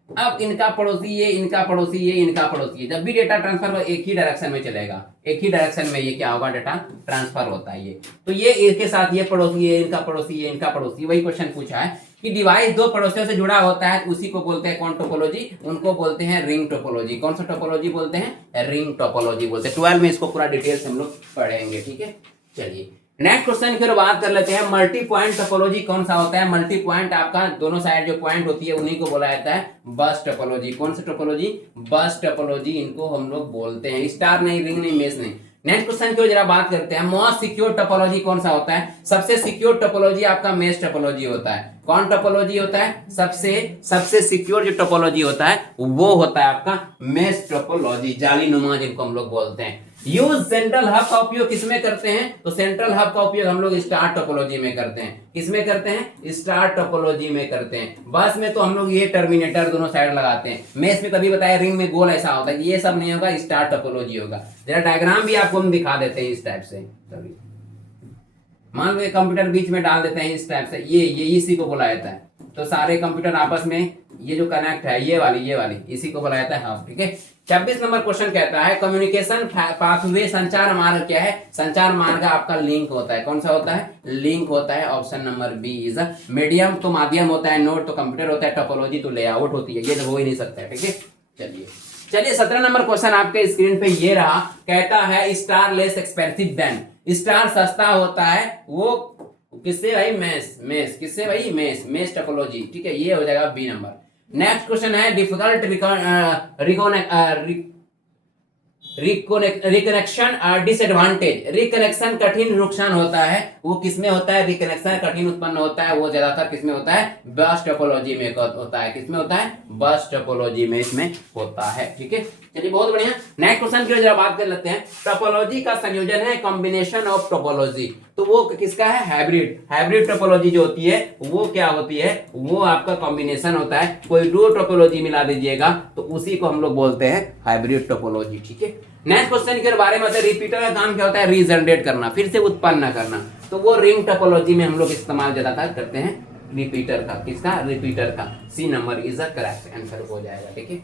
अब इनका पड़ोसी ये, इनका पड़ोसी ये, इनका पड़ोसी ये, जब भी डेटा ट्रांसफर एक ही डायरेक्शन में चलेगा, एक ही डायरेक्शन में ये क्या होगा, डेटा ट्रांसफर होता है ये। तो ये इसके साथ ये पड़ोसी, ये इनका पड़ोसी, ये इनका पड़ोसी, वही क्वेश्चन पूछा है कि डिवाइस दो पड़ोसियों से जुड़ा होता है, उसी को बोलते हैं कौन टोपोलॉजी, उनको बोलते हैं रिंग टोपोलॉजी। कौन सा टोपोलॉजी बोलते हैं, रिंग टोपोलॉजी बोलते हैं। 12 में इसको पूरा डिटेल से हम लोग पढ़ेंगे, ठीक है। चलिए नेक्स्ट क्वेश्चन की ओर बात कर लेते हैं। मल्टी पॉइंट टोपोलॉजी कौन सा होता है, मल्टी पॉइंट आपका दोनों साइड जो पॉइंट होती है उन्हीं को बोला जाता है बस टोपोलॉजी। कौन सा टोपोलॉजी, बस टोपोलॉजी इनको हम लोग बोलते हैं, स्टार नहीं, रिंग नहीं, मेश नहीं। नेक्स्ट क्वेश्चन की ओर जरा बात करते हैं। मोस्ट सिक्योर टोपोलॉजी कौन सा होता है, सबसे सिक्योर टोपोलॉजी आपका मेश टोपोलॉजी होता है। कौन टोपोलॉजी होता है, सबसे सिक्योर जो टोपोलॉजी होता है वो होता है आपका मेश टोपोलॉजी, जाली नुमा जिनको हम लोग बोलते हैं। यूज सेंट्रल हब का उपयोग किसमें करते हैं, तो सेंट्रल हब का उपयोग हम लोग स्टार टोपोलॉजी में करते हैं। किसमें करते हैं, स्टार टोपोलॉजी में करते हैं। बस में तो हम लोग ये टर्मिनेटर दोनों साइड लगाते हैं। मेश में कभी बताया रिंग में गोल ऐसा होता है कि ये सब नहीं होगा, स्टार टोपोलॉजी होगा। जरा डायग्राम भी आपको हम दिखा देते हैं इस टाइप से। मान लो ये कंप्यूटर बीच में डाल देते हैं इस टाइप से, ये इसी को बुलाया जाता है। तो सारे कंप्यूटर आपस में ये जो कनेक्ट है, ये वाली इसी को बुलाया जाता है हब, ठीक है। 26 नंबर क्वेश्चन कहता है कम्युनिकेशन पाथवे, संचार मार्ग क्या है, संचार मार्ग आपका लिंक होता है। कौन सा होता है, लिंक होता है। Option number B is medium, तो माध्यम होता है, नोड तो कंप्यूटर होता है, टोपोलॉजी तो लेआउट होती है, ये तो हो ही नहीं सकता है, ठीक है। चलिए 17 नंबर क्वेश्चन आपके स्क्रीन पे ये रहा, कहता है star less expensive than, star सस्ता होता है वो किससे भाई, मेश किससे भाई, मेश टोपोलॉजी, ठीक है। ये हो जाएगा बी नंबर। नेक्स्ट क्वेश्चन है डिफिकल्ट रिकनेक्शन डिसएडवांटेज, रिकनेक्शन कठिन नुकसान होता है, वो किसमें होता है, रिकनेक्शन कठिन उत्पन्न होता है, वो ज्यादातर किसमें होता है, बस टोपोलॉजी में होता है। किसमें होता है, बस टोपोलॉजी में इसमें होता है, ठीक है। चलिए बहुत बढ़िया। नेक्स्ट क्वेश्चन की जरा बात कर लेते हैं। टोपोलॉजी का संयोजन है कॉम्बिनेशन ऑफ टोपोलॉजी, तो वो किसका है, हाइब्रिड टोपोलॉजी जो होती है वो क्या होती है, वो आपका कॉम्बिनेशन होता है। कोई दो टोपोलॉजी मिला दीजिएगा तो उसी को हम लोग बोलते हैं हाइब्रिड टोपोलॉजी, ठीक है। नेक्स्ट क्वेश्चन के बारे में, रिपीटर का काम क्या होता है, रीजनरेट करना, फिर से उत्पन्न करना, तो वो रिंग टोपोलॉजी में हम लोग इस्तेमाल ज्यादातर करते हैं रिपीटर का। किसका, रिपीटर का। C number is the correct answer हो जाएगा, ठीक है।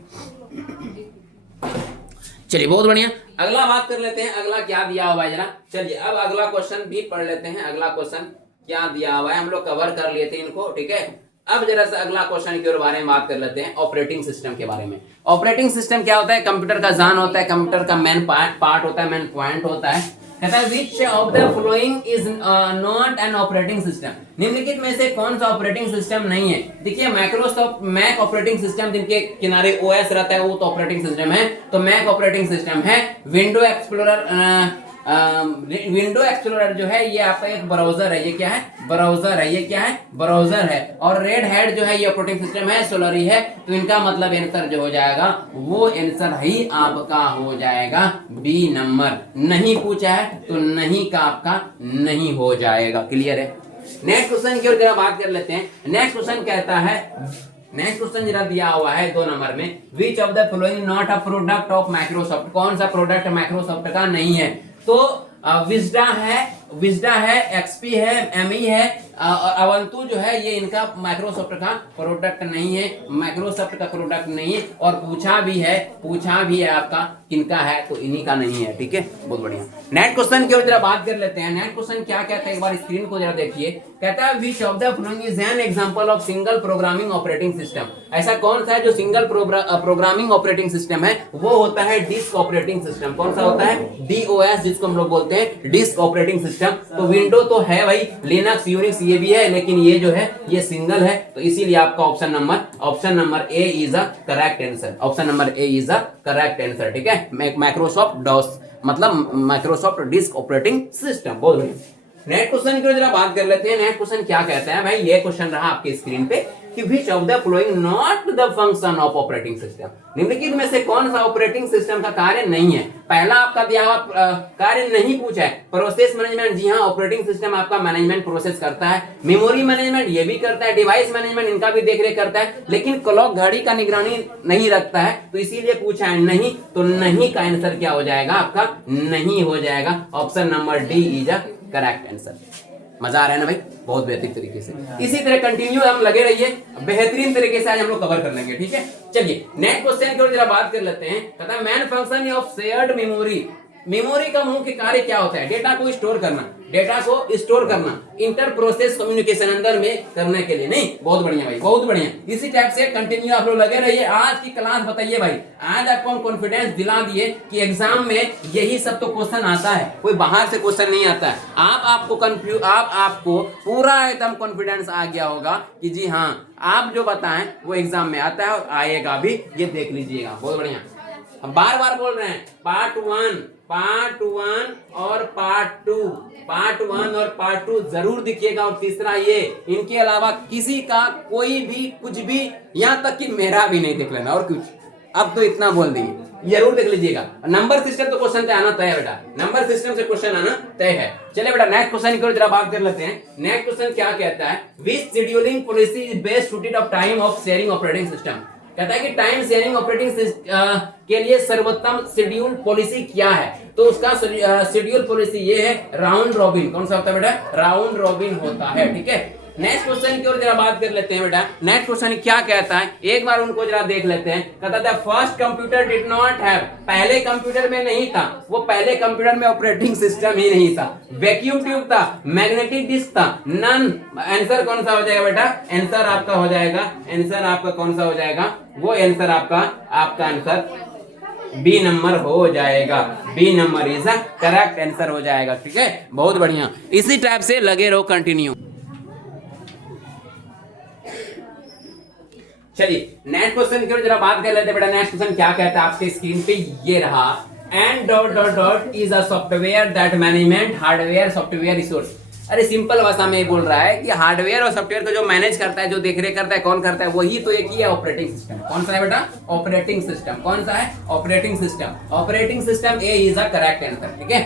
चलिए बहुत बढ़िया। अगला बात कर लेते हैं, अगला क्या दिया हुआ है जरा। चलिए अब अगला क्वेश्चन भी पढ़ लेते हैं। अगला क्वेश्चन क्या दिया हुआ है, हम लोग कवर कर लिए थे इनको, ठीक है। अब जरा सा अगला क्वेश्चन के बारे में बात कर लेते हैं, ऑपरेटिंग सिस्टम के बारे में। ऑपरेटिंग सिस्टम क्या होता है, कंप्यूटर का जान होता है, कंप्यूटर का मेन पार्ट होता है, मेन पॉइंट होता है। कहता है which of the following is not an operating system, निम्नलिखित में से कौन सा ऑपरेटिंग सिस्टम नहीं है। देखिए माइक्रोसॉफ्ट मैक ऑपरेटिंग सिस्टम, जिनके किनारे ओएस रहता है वो तो ऑपरेटिंग सिस्टम है, तो मैक ऑपरेटिंग सिस्टम है। विंडो एक्सप्लोरर जो है ये आपका एक ब्राउजर है, ये क्या है, ब्राउजर है, ये क्या है, ब्राउजर है। और रेड हैट जो है ये ऑपरेटिंग सिस्टम है, सोलरी है। तो इनका मतलब आंसर जो हो जाएगा वो आंसर ही आपका हो जाएगा बी नंबर। नहीं पूछा है तो नहीं का आपका नहीं हो जाएगा, क्लियर है। नेक्स्ट क्वेश्चन की ओर जरा बात कर लेते हैं। नेक्स्ट क्वेश्चन कहता है, नेक्स्ट क्वेश्चन जरा दिया हुआ है 2 नंबर में, विच of the following not a product of Microsoft, कौन सा प्रोडक्ट माइक्रोसॉफ्ट का नहीं है। तो विस्टा है, एक्सपी है, एमई है, अवंतु जो है ये इनका माइक्रोसॉफ्ट का प्रोडक्ट नहीं है, माइक्रोसॉफ्ट का प्रोडक्ट नहीं है। और पूछा भी है आपका किनका है, तो इन्हीं का नहीं है, ठीक है। बहुत बढ़िया। नेक्स्ट क्वेश्चन की ओर जरा बात कर लेते हैं। नेक्स्ट क्वेश्चन क्या कहता है, एक बार स्क्रीन को जरा देखिए। कहता है which of the following is an example of single programming operating system, ऐसा कौन सा है जो सिंगल प्रोग्रामिंग ऑपरेटिंग सिस्टम है, वो होता है डिस्क ऑपरेटिंग सिस्टम। कौन सा होता है, डीओएस, जिसको हम लोग बोलते हैं डिस्क ऑपरेटिंग सिस्टम। तो विंडो तो है भाई, लिनक्स, यूनिक्स ये भी है, लेकिन ये जो है ये सिंगल है, तो इसीलिए आपका option number A is a correct answer. Option number A is a correct answer, ठीक है। माइक्रोसॉफ्ट डॉस मतलब माइक्रोसॉफ्ट डिस्क ऑपरेटिंग सिस्टम। बोल रहे हैं। नेक्स्ट क्वेश्चन की जरा बात कर लेते हैं। नेक्स्ट क्वेश्चन क्या कहता है भाई, ये क्वेश्चन रहा आपके स्क्रीन पे कि which of the following not the function of operating system, निम्नलिखित में से कौन सा ऑपरेटिंग सिस्टम का कार्य नहीं है। पहला आपका दिया हुआ कार्य नहीं पूछा है, प्रोसेस मैनेजमेंट। जी हाँ, ऑपरेटिंग सिस्टम आपका मैनेजमेंट प्रोसेस करता है, मेमोरी मैनेजमेंट ये भी करता है, डिवाइस मैनेजमेंट इनका भी देखरेख करता है, लेकिन क्लॉक घड़ी का निगरानी नहीं रखता है, तो इसीलिए पूछा है नहीं। तो नहीं का आंसर क्या हो जाएगा आपका, नहीं हो जाएगा। Option number D is a correct answer. मजा आ रहा है ना भाई, बहुत बेहतरीन तरीके से। इसी तरह कंटिन्यू हम लगे रहिए, बेहतरीन तरीके से आज हम लोग कवर कर लेंगे, ठीक है। चलिए नेक्स्ट क्वेश्चन की ओर जरा बात कर लेते हैं। कहता है main function of shared memory, memory का मुख्य कार्य क्या होता है? डेटा को स्टोर करना, डेटा को स्टोर करना, इंटर प्रोसेस कम्युनिकेशन अंदर में करने के लिए। नहीं, बहुत बढ़िया भाई, बहुत बढ़िया। इसी टाइप से कंटिन्यू आप लोग लगे रहिए। आज की क्लास बताइए भाई, आज आपको हम कॉन्फिडेंस दिला दिए कि एग्जाम में यही सब तो क्वेश्चन आता है, कोई बाहर से क्वेश्चन नहीं आता है। आपको पूरा एकदम कॉन्फिडेंस आ गया होगा कि जी हाँ, आप जो बताएं वो एग्जाम में आता है और आएगा भी, ये देख लीजिएगा। बहुत बढ़िया। हम बार बार बोल रहे हैं, पार्ट वन और पार्ट 1 और पार्ट 2 जरूर दिखिएगा। और तीसरा ये, इनके अलावा किसी का कोई भी कुछ भी, यहाँ तक कि मेरा भी नहीं देख लेना और कुछ। अब तो इतना बोल दिए, जरूर देख लीजिएगा। नंबर सिस्टम तो क्वेश्चन से आना तय है बेटा, नंबर सिस्टम से क्वेश्चन आना तय है। चलिए बेटा नेक्स्ट क्वेश्चन की ओर जरा बात कर लेते हैं। नेक्स्ट क्वेश्चन क्या कहता है? Which scheduling policy is best suited of time of sharing operating system. कहता है कि टाइम शेयरिंग ऑपरेटिंग के लिए सर्वोत्तम शेड्यूल पॉलिसी क्या है? तो उसका शेड्यूल पॉलिसी ये है राउंड रॉबिन। कौन सा होता है बेटा? राउंड रॉबिन होता है, ठीक है। नेक्स्ट क्वेश्चन की ओर जरा बात कर लेते हैं बेटा। नेक्स्ट क्वेश्चन क्या कहता है, एक बार उनको जरा देख लेते हैं। कहता था first computer did not have, पहले कंप्यूटर में नहीं था, वो पहले कंप्यूटर में ऑपरेटिंग सिस्टम ही नहीं था। वैक्यूम ट्यूब था, मैग्नेटिक डिस्क था, नन। आंसर कौन सा हो जाएगा बेटा? आंसर आपका हो जाएगा, आंसर आपका कौन सा हो जाएगा? वो आंसर आपका आंसर बी नंबर हो जाएगा। B number is a correct answer हो जाएगा, ठीक है। बहुत बढ़िया, इसी टाइप से लगे रहो, कंटिन्यू। चलिए नेक्स्ट क्वेश्चन की ओर जरा बात कर लेते हैं बेटा। नेक्स्ट क्वेश्चन क्या कहता है आपके स्क्रीन पे, ये रहा। And dot dot dot is a software that management hardware software resource. अरे सिंपल भाषा में बोल रहा है कि हार्डवेयर और सॉफ्टवेयर को जो मैनेज करता है, जो देखरेख करता है, कौन करता है? वही तो एक ही है ऑपरेटिंग सिस्टम। कौन सा है बेटा? Operating system. कौन सा है? Operating system. Operating system A is a correct answer, ठीक है।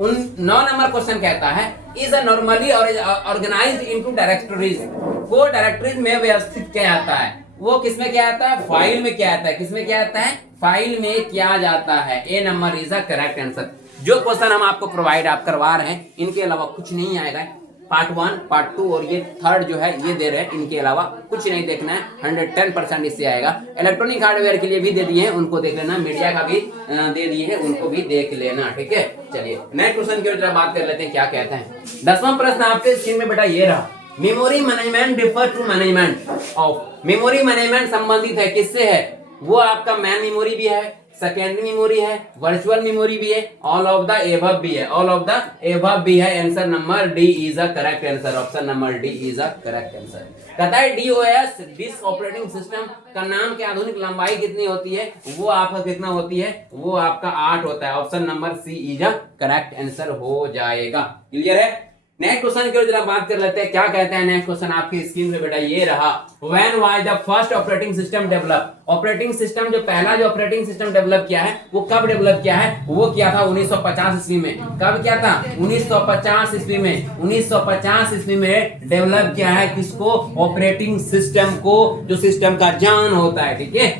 9 नंबर क्वेश्चन कहता है is a normally organised into directories, को डायरेक्टरीज में व्यवस्थित किया जाता है। वो किसमें क्या आता है? फाइल में क्या आता है? किसमें क्या आता है? फाइल में किया जाता है। A number is a correct answer. जो क्वेश्चन हम आपको प्रोवाइड आप करवा रहे हैं, इनके अलावा कुछ नहीं आएगा। पार्ट 1, पार्ट 2 और ये थर्ड जो है ये दे रहे हैं, इनके अलावा कुछ नहीं देखना है। 110% इससे आएगा। इलेक्ट्रॉनिक हार्डवेयर के लिए भी दे दिए हैं, उनको देख लेना। मीडिया का भी दे दिए हैं, उनको भी देख लेना, ठीक है। चलिए नेक्स्ट क्वेश्चन की ओर जरा बात कर लेते हैं, क्या कहता है। 10वां प्रश्न आपके स्क्रीन में बेटा ये रहा। Memory management differ to management of. Memory management संबंधित है किससे है? वो आपका मैन मेमोरी भी है, सेकेंडरी मेमोरी है, वर्चुअल मेमोरी भी है, ऑल ऑफ द एबव भी है, ऑल ऑफ द एबव भी है। Answer number D is a correct answer. Option number D is a correct answer. कहता है डीओएस डिस्क ऑपरेटिंग सिस्टम का नाम की आधुनिक लंबाई कितनी होती है? वो आपका कितना होती है? वो आपका 8 होता है। Option number C is a correct answer हो जाएगा। क्लियर है? नेक्स्ट क्वेश्चन की ओर जरा बात कर लेते हैं, क्या कहते हैं। नेक्स्ट क्वेश्चन आपकी स्क्रीन पे बेटा ये रहा। When was the first operating system develop. Operating system जो पहला जो ऑपरेटिंग सिस्टम डेवलप किया है, वो कब डेवलप किया है? वो किया था 1950 ईस्वी में। कब किया था? 1950 ईस्वी में। 1950 ईस्वी में डेवलप किया है किसको? ऑपरेटिंग सिस्टम को, जो सिस्टम का जान होता है, ठीक है।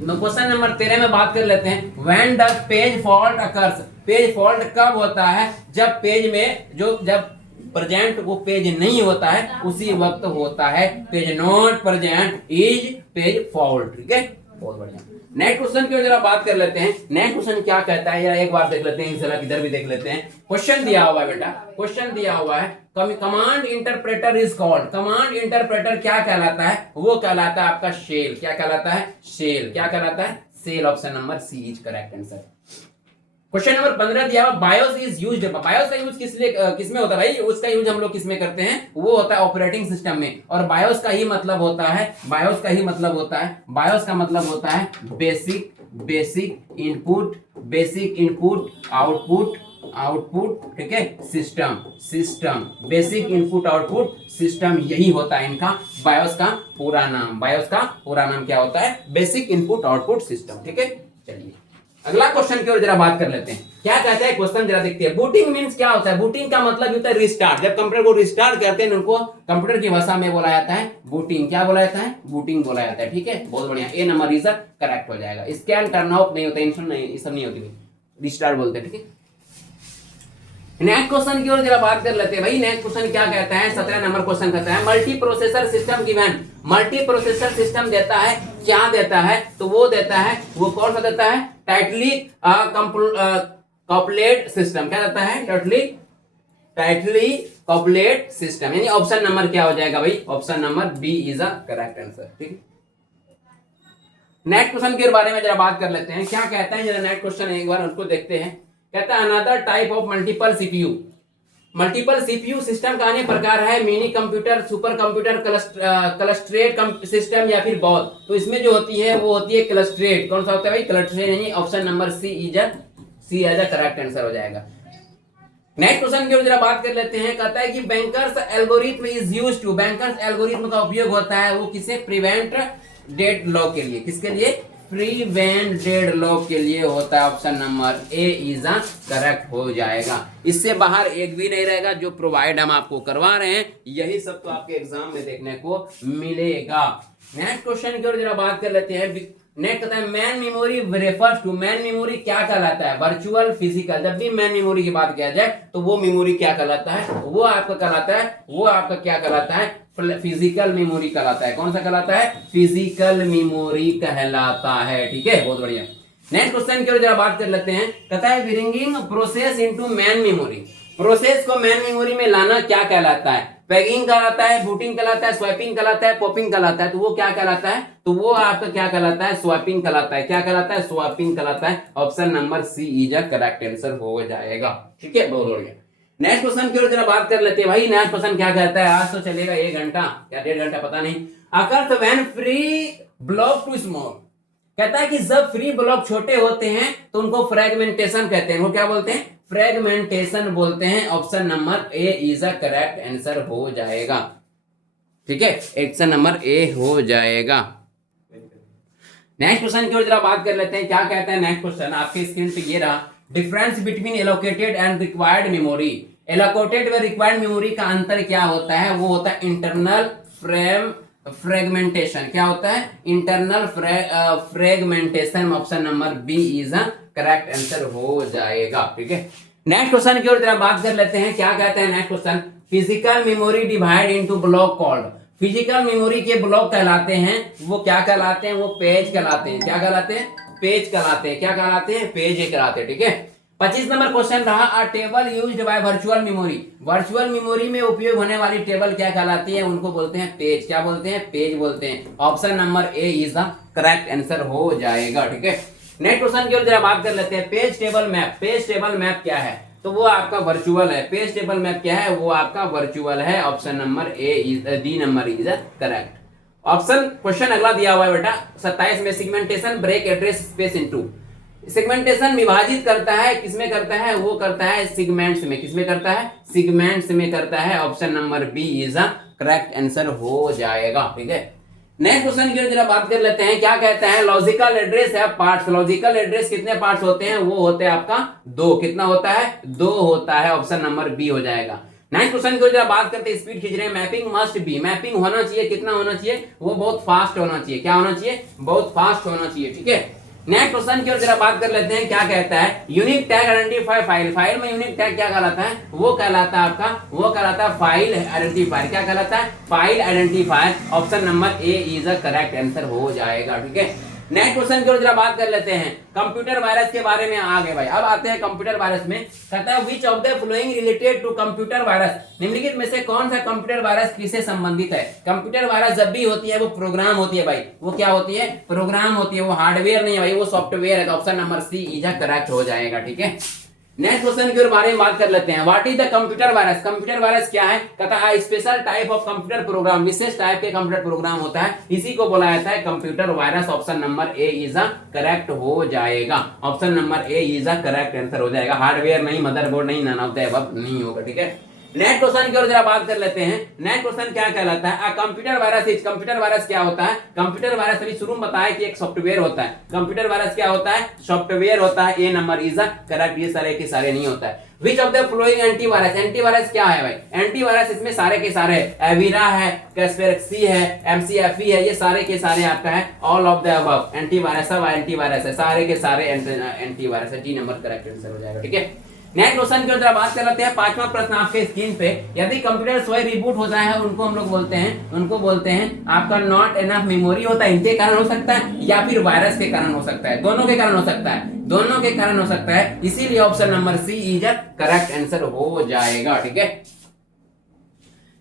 क्वेश्चन नंबर 13 में बात कर लेते हैं। When does page fault occurs. Page fault कब होता है? जब पेज में जब प्रेजेंट वो पेज नहीं होता है, उसी वक्त होता है। Page not present is page fault, ठीक है। बहुत बढ़िया। नेक्स्ट क्वेश्चन की जरा बात कर लेते हैं। नेक्स्ट क्वेश्चन क्या कहता है यार, एक बार देख लेते हैं, इंशाल्लाह इधर भी देख लेते हैं। क्वेश्चन दिया हुआ है बेटा, क्वेश्चन दिया हुआ है। Command interpreter is called. Command interpreter क्या कहलाता है? वो कहलाता है आपका शेल। क्या कहलाता है? शेल। क्या कहलाता है? Cell. Option number C is correct answer. Question number 15 दिया हुआ, बायोस इज यूज्ड। बायोस का यूज किसमें होता है भाई? उसका यूज हम लोग किसमें करते हैं? वो होता है ऑपरेटिंग सिस्टम में। और बायोस का ही मतलब होता है, बायोस का मतलब होता है बेसिक इनपुट आउटपुट, ठीक है। System basic input output system, यही होता है इनका बायोस का पूरा नाम। बायोस का पूरा नाम क्या होता है? बेसिक इनपुट आउटपुट सिस्टम, ठीक है। चलिए अगला क्वेश्चन की ओर जरा बात कर लेते हैं, क्या कहता है क्वेश्चन, जरा देखते हैं। बूटिंग मींस क्या होता है? बूटिंग का मतलब होता है रिस्टार्ट। जब कंप्यूटर को रिस्टार्ट करते हैं, उनको कंप्यूटर की भाषा में बोला जाता है बूटिंग। क्या बोला जाता है? बूटिंग बोला जाता है, ठीक है। बहुत बढ़िया, ए नंबर रीजन करेक्ट हो जाएगा। स्कैन टर्न ऑफ नहीं होता, इंस्टॉल नहीं, ये सब नहीं होती, रिस्टार्ट बोलते हैं, ठीक है। नेक्स्ट क्वेश्चन की ओर जरा बात कर लेते हैं भाई। नेक्स्ट क्वेश्चन क्या कहता है, 17 नंबर क्वेश्चन कहता है multi processor system given. Multi processor system देता है, क्या देता है, तो वो देता है, वो कौन सा देता है, टाइटली कॉपलेट सिस्टम। क्या देता है, टाइटली कॉपलेट सिस्टम, यानी ऑप्शन नंबर क्या हो जाएगा भाई, option number B is a correct answer. ठीक, नेक्स्ट क्वेश्चन के बारे में जरा बात कर लेते हैं, क्या कहता है, जरा नेक्स्ट क्वेश्चन एक बार उसको देखते हैं। कहता है another type of multiple CPU. Multiple CPU system का अन्य प्रकार है mini computer, super computer, clustered system या फिर बॉल। तो इसमें जो होती है वो होती है क्लस्टरेट। कौन सा होता है भाई, क्लस्टरेट, यानी option number C is a correct answer हो जाएगा। नेक्स्ट क्वेश्चन की ओर जरा बात कर लेते हैं। कहता है कि banker's algorithm is used to, banker's algorithm का उपयोग होता है वो किसे, प्रिवेंट डेड लॉक के लिए। किसके लिए, प्रिवेंट डेड लॉक के लिए होता है। Option number A is a correct हो जाएगा। इससे बाहर एक भी नहीं रहेगा, जो प्रोवाइड हम आपको करवा रहे हैं यही सब तो आपके एग्जाम में देखने को मिलेगा। नेक्स्ट क्वेश्चन की ओर जरा बात कर लेते हैं। नेक्स्ट कहता है main memory refers to, main memory क्या कहलाता है, वर्चुअल, फिजिकल। जब भी मैन मेमोरी की बात किया जाए तो वो मेमोरी क्या कहलाता है, वो आपका कहलाता है, वो आपका क्या कहलाता है, फिजिकल मेमोरी कहलाता है। कौन सा कहलाता है, फिजिकल मेमोरी कहलाता है। ठीक है, बहुत बढ़िया। नेक्स्ट क्वेश्चन की ओर जरा बात कर लेते हैं। कहता है bringing process into man memory, process को मैन मेमोरी में लाना क्या कहलाता है, पैगिंग कहलाता है, बूटिंग कहलाता है, स्वैपिंग कहलाता है, पॉपिंग कहलाता है। तो वो क्या कहलाता है, तो वो आपका क्या कहलाता है, स्वैपिंग कहलाता है। क्या कहलाता है, स्वैपिंग कहलाता है। Option number C is a correct answer हो जाएगा। ठीक है, बहुत बढ़िया। नेक्स्ट क्वेश्चन की ओर जरा बात कर लेते हैं भाई। नेक्स्ट क्वेश्चन क्या कहता है, आज तो चलेगा 1 घंटा या 1.5 घंटा पता नहीं। Occurs when free block too small, कहता है कि जब फ्री ब्लॉक छोटे होते हैं तो उनको फ्रेगमेंटेशन कहते हैं। वो क्या बोलते हैं, फ्रेगमेंटेशन बोलते हैं। Option number A is a correct answer हो जाएगा। ठीक है, ऑप्शन नंबर ए हो जाएगा। नेक्स्ट क्वेश्चन की ओर जरा बात कर लेते हैं। क्या कहता है नेक्स्ट क्वेश्चन, आपके स्क्रीन पे ये रहा। Difference between allocated and required memory. Allocated व रिक्वायर्ड मेमोरी का अंतर क्या होता है, वो होता है इंटरनल फ्रेगमेंटेशन। क्या होता है, internal fragmentation. Option number B is a correct answer हो जाएगा। ठीक है, नेक्स्ट क्वेश्चन की ओर जरा बात कर लेते हैं। क्या कहते हैं next question, physical memory divide into block called. Physical memory के ब्लॉक कहलाते हैं, वो क्या कहलाते हैं, वो पेज कहलाते हैं। क्या कहलाते हैं, पेज कहलाते हैं। क्या कहलाते हैं, पेज कहलाते हैं। ठीक है, 25 नंबर क्वेश्चन रहा। अ table used by virtual memory, virtual memory में उपयोग होने वाली टेबल क्या कहलाती है, उनको बोलते हैं पेज। क्या बोलते हैं, पेज बोलते हैं। Option number A is the correct answer हो जाएगा। ठीक है, नेक्स्ट क्वेश्चन की ओर जरा बात कर लेते हैं। Page table map, page table map क्या है, तो वो आपका वर्चुअल है। पेज टेबल मैप क्या है, वो आपका वर्चुअल है। Option number A is D number is correct. Option question अगला दिया हुआ है बेटा 27 में, segmentation break address space into. Segmentation विभाजित करता है, किसमें करता है, वो करता है सेगमेंट्स में। किसमें करता है, सेगमेंट्स में करता है। Option number B is a correct answer हो जाएगा। ठीक है, नेक्स्ट क्वेश्चन की जरा बात कर लेते हैं। क्या कहता है, लॉजिकल एड्रेस है पार्ट्स। लॉजिकल एड्रेस कितने पार्ट्स होते हैं, वो होते हैं आपका 2। कितना होता है, 2 होता है। ऑप्शन नंबर बी हो जाएगा। नेक्स्ट क्वेश्चन की जरा बात करते हैं, स्पीड खींच रहे हैं। मैपिंग मस्ट बी, मैपिंग होना चाहिए, कितना होना चाहिए, वो बहुत फास्ट होना चाहिए। क्या होना चाहिए, बहुत फास्ट होना चाहिए। ठीक है, नेक्स्ट क्वेश्चन की ओर जरा बात कर लेते हैं। क्या कहता है, unique tag identify file. File में यूनिक टैग क्या कहलाता है, वो कहलाता है आपका, वो कहलाता है फाइल आइडेंटिफायर। क्या कहलाता है, file identifier. Option number A is a correct answer हो जाएगा। ठीक है, नेक्स्ट क्वेश्चन की ओर जरा बात कर लेते हैं। कंप्यूटर वायरस के बारे में आ गए भाई। अब आते हैं कंप्यूटर वायरस में। कहता है which of the following related to computer virus, निम्नलिखित में से कौन सा कंप्यूटर वायरस किससे संबंधित है। कंप्यूटर वायरस जब भी होती है वो प्रोग्राम होती है भाई, वो क्या होती है, प्रोग्राम होती है, वो हार्डवेयर नहीं है भाई, वो सॉफ्टवेयर है। तो option number C is a correct हो जाएगा। ठीक है, नेक्स्ट क्वेश्चन के बारे में बात कर लेते हैं। What is the computer virus, computer virus क्या है, कहता है special type of computer program, विशेष टाइप के कंप्यूटर प्रोग्राम होता है, इसी को बोला जाता है computer virus. Option number A is a correct हो जाएगा। Option number A is a correct answer हो जाएगा। हार्डवेयर नहीं, मदरबोर्ड नहीं, नन ऑफ द अबव नहीं होगा। ठीक है, नेक्स्ट क्वेश्चन की ओर जरा बात कर लेते हैं। नेक्स्ट क्वेश्चन क्या कहलाता है, computer virus is, computer virus क्या होता है, कंप्यूटर वायरस अभी शुरू में बताया कि एक सॉफ्टवेयर होता है। कंप्यूटर वायरस क्या होता है, सॉफ्टवेयर होता है। A number is a correct, ये सारे के सारे नहीं होता है। Which of the following antivirus, antivirus क्या है भाई, एंटीवायरस इसमें सारे के सारे एविरा है, कैस्पेरक्सी है, एमसीएफई है, ये सारे के सारे आपका है all of the above. Antivirus सब एंटीवायरस है, सारे के सारे एंटीवायरस है। डी नंबर करेक्ट आंसर हो जाएगा। ठीक है, नेक्स्ट क्वेश्चन की जरा बात कर लेते हैं। पांचवा प्रश्न आपके स्क्रीन पे, यदि कंप्यूटर स्वयं रिबूट होता है उनको हम लोग बोलते हैं आपका नॉट एनफ मेमोरी होता है, इनके कारण हो सकता है या फिर वायरस के कारण हो सकता है, दोनों के कारण हो सकता है, दोनों के कारण हो सकता है, इसीलिए option number C is a correct answer हो जाएगा। ठीक है,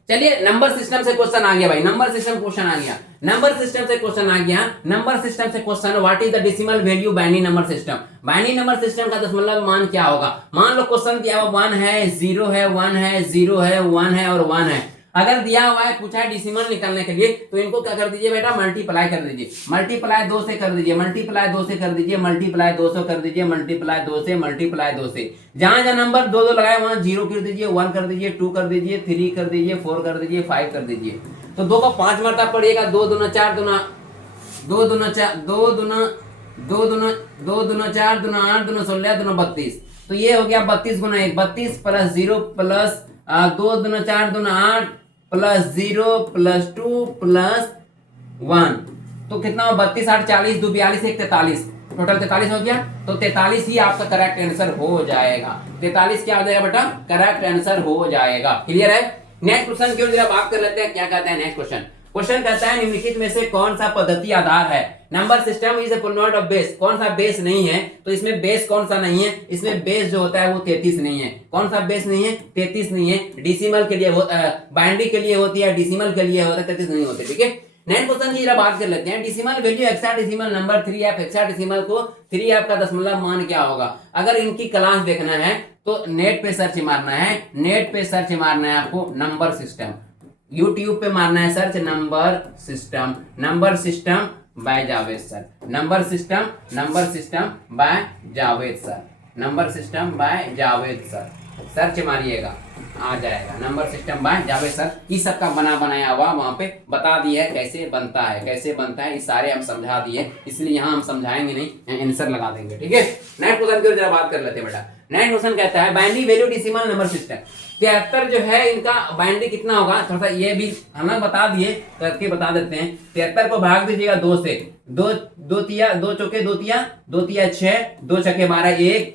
चलिए नंबर सिस्टम से क्वेश्चन आ गया भाई, नंबर सिस्टम क्वेश्चन आ गया, नंबर सिस्टम से क्वेश्चन आ गया, नंबर सिस्टम से question, what is the decimal value binary number system. Binary number system का दशमलव मान क्या होगा। मान लो क्वेश्चन दिया हुआ 1 है, 0 है, 1 है, 0 है, 1 है और 1 है। अगर दिया हुआ है, पूछा है डेसिमल निकालने के लिए, तो इनको क्या कर दीजिए बेटा, मल्टीप्लाई कर दीजिए, मल्टीप्लाई 2 से कर दीजिए, मल्टीप्लाई 2 से कर दीजिए, मल्टीप्लाई 200 कर दीजिए, मल्टीप्लाई 2 से, मल्टीप्लाई 2 से, जहां जहां नंबर 2 2 लगाए वहां 0 कर दीजिए, 1 कर दीजिए, 2 कर दीजिए, 3 कर दीजिए, 4 कर दीजिए, 5 कर दीजिए। तो 2 को 5 मरता पड़ेगा, 2 दूना 4 दूना 2 दूना 4 2 दूना 2 दूना 2 दूना 4 दूना 8 दूना 16 दूना 32। तो ये हो गया 32 गुना 1, 32 प्लस 0 प्लस 2 दूना 4 दूना 8 प्लस 0 प्लस 2 प्लस 1। तो कितना हो, 32 8 40 2 42 1 43, टोटल 43 हो गया। तो 43 ही आपका करेक्ट आंसर हो जाएगा। 43 क्या हो जाएगा बेटा, करेक्ट आंसर हो जाएगा। क्लियर है। नेक्स्ट क्वेश्चन की ओर जरा बात कर लेते हैं, क्या कहता है नेक्स्ट क्वेश्चन। क्वेश्चन कहता है निम्नलिखित में से कौन सा पद्धति आधार है। Number system is a not of base, कौन सा बेस नहीं है, तो इसमें बेस कौन सा नहीं है, इसमें बेस जो होता है वो 33 नहीं है। कौन सा बेस नहीं है, 33 नहीं है। डिसिमल के लिए बाइनरी के लिए होती है, डिसिमल के लिए होता है, 33 नहीं होते। ठीक है, नेक्स्ट क्वेश्चन की जरा बात कर लेते हैं। Decimal value hexadecimal number 3f, hexadecimal को 3f का दशमलव मान क्या होगा। अगर इनकी क्लास देखना है तो नेट पे सर्च मारना है, नेट पे सर्च मारना है आपको नंबर सिस्टम, यूट्यूब पे मारना है search number system, number system by Javed sir, number system by Javed sir, number system by Javed sir, search मारिएगा आ जाएगा number system by Javed sir. इस सब का बनाया हुआ वहां पे बता दिया है कैसे बनता है, कैसे बनता है, इस सारे हम समझा दिए, इसलिए यहाँ हम समझाएंगे नहीं, आंसर लगा देंगे। ठीक है, नेक्स्ट क्वेश्चन की जरा बात कर लेते हैं बेटा। नेक्स्ट क्वेश्चन कहता है binary value decimal number system, 73 जो है इनका बाइनरी कितना होगा, थोड़ा सा ये भी हम लोग बता दिए, करके बता देते हैं। 73 को भाग दीजिएगा 2 से, 2 तिया 2 चौके 2 तिया 6, 2 छक्के 12 1,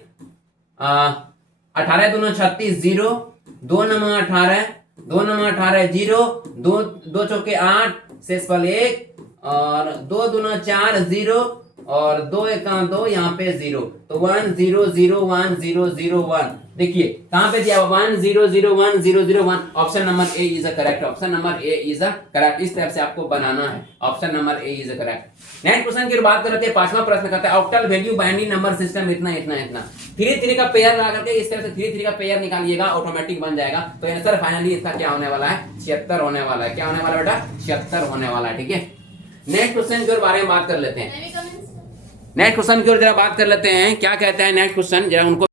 18 दूना 36 0, 2 नम 18 2 नम 18 0, 2 चौके 8 शेषफल 1 और 2 दूना 4 0 और 2 एका 2 यहाँ पे 0, तो 1 0 0 1 0 0 1। देखिए कहां पे दिया 1 0 0 1 0 0 1, option number A is a correct, option number A is a correct. इस तरह से आपको बनाना है, option number A is a correct. Next question की बात करते हैं। पांचवा प्रश्न कहता है octal value binary number system इतना इतना इतना, 3 3 का पेयर लगा करके इस तरह से 3 3 का पेयर निकालिएगा, ऑटोमेटिक बन जाएगा। तो आंसर फाइनली इसका क्या होने वाला है, 76 होने वाला है। क्या होने वाला बेटा, 76 होने वाला है। ठीक है, नेक्स्ट क्वेश्चन के बारे में बात कर लेते हैं। नेक्स्ट क्वेश्चन की ओर जरा बात कर लेते हैं, क्या कहता है नेक्स्ट क्वेश्चन, जरा उनको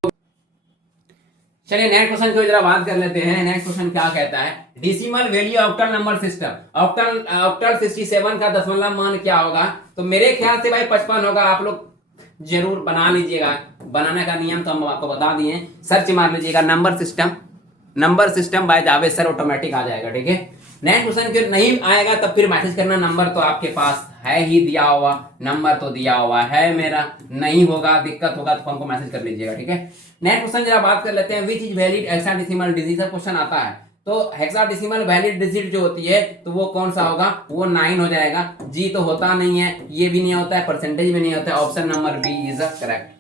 चलिए नेक्स्ट क्वेश्चन की जरा बात कर लेते हैं। नेक्स्ट क्वेश्चन क्या कहता है, decimal value octal number system, octal 67 का दशमलव मान क्या होगा। तो मेरे ख्याल से भाई 55 होगा, आप लोग जरूर बना लीजिएगा, बनाने का नियम तो हम आपको बता दिए, सर्च मार लीजिएगा number system by Javed sir, automatic आ जाएगा। ठीक है, नेक्स्ट क्वेश्चन के नहीं आएगा तब फिर मैसेज करना, नंबर तो आपके पास है ही दिया हुआ, नंबर तो दिया हुआ है मेरा, नहीं होगा दिक्कत होगा तो हमको मैसेज कर लीजिएगा। ठीक है, नेक्स्ट क्वेश्चन जरा बात कर लेते हैं। Which is valid hexadecimal digit, question आता है तो हेक्साडेसिमल वैलिड डिजिट जो होती है तो वो कौन सा होगा, वो 9 हो जाएगा। जी तो होता नहीं है, ये भी नहीं होता है, परसेंटेज भी नहीं होता है, option number B is a correct.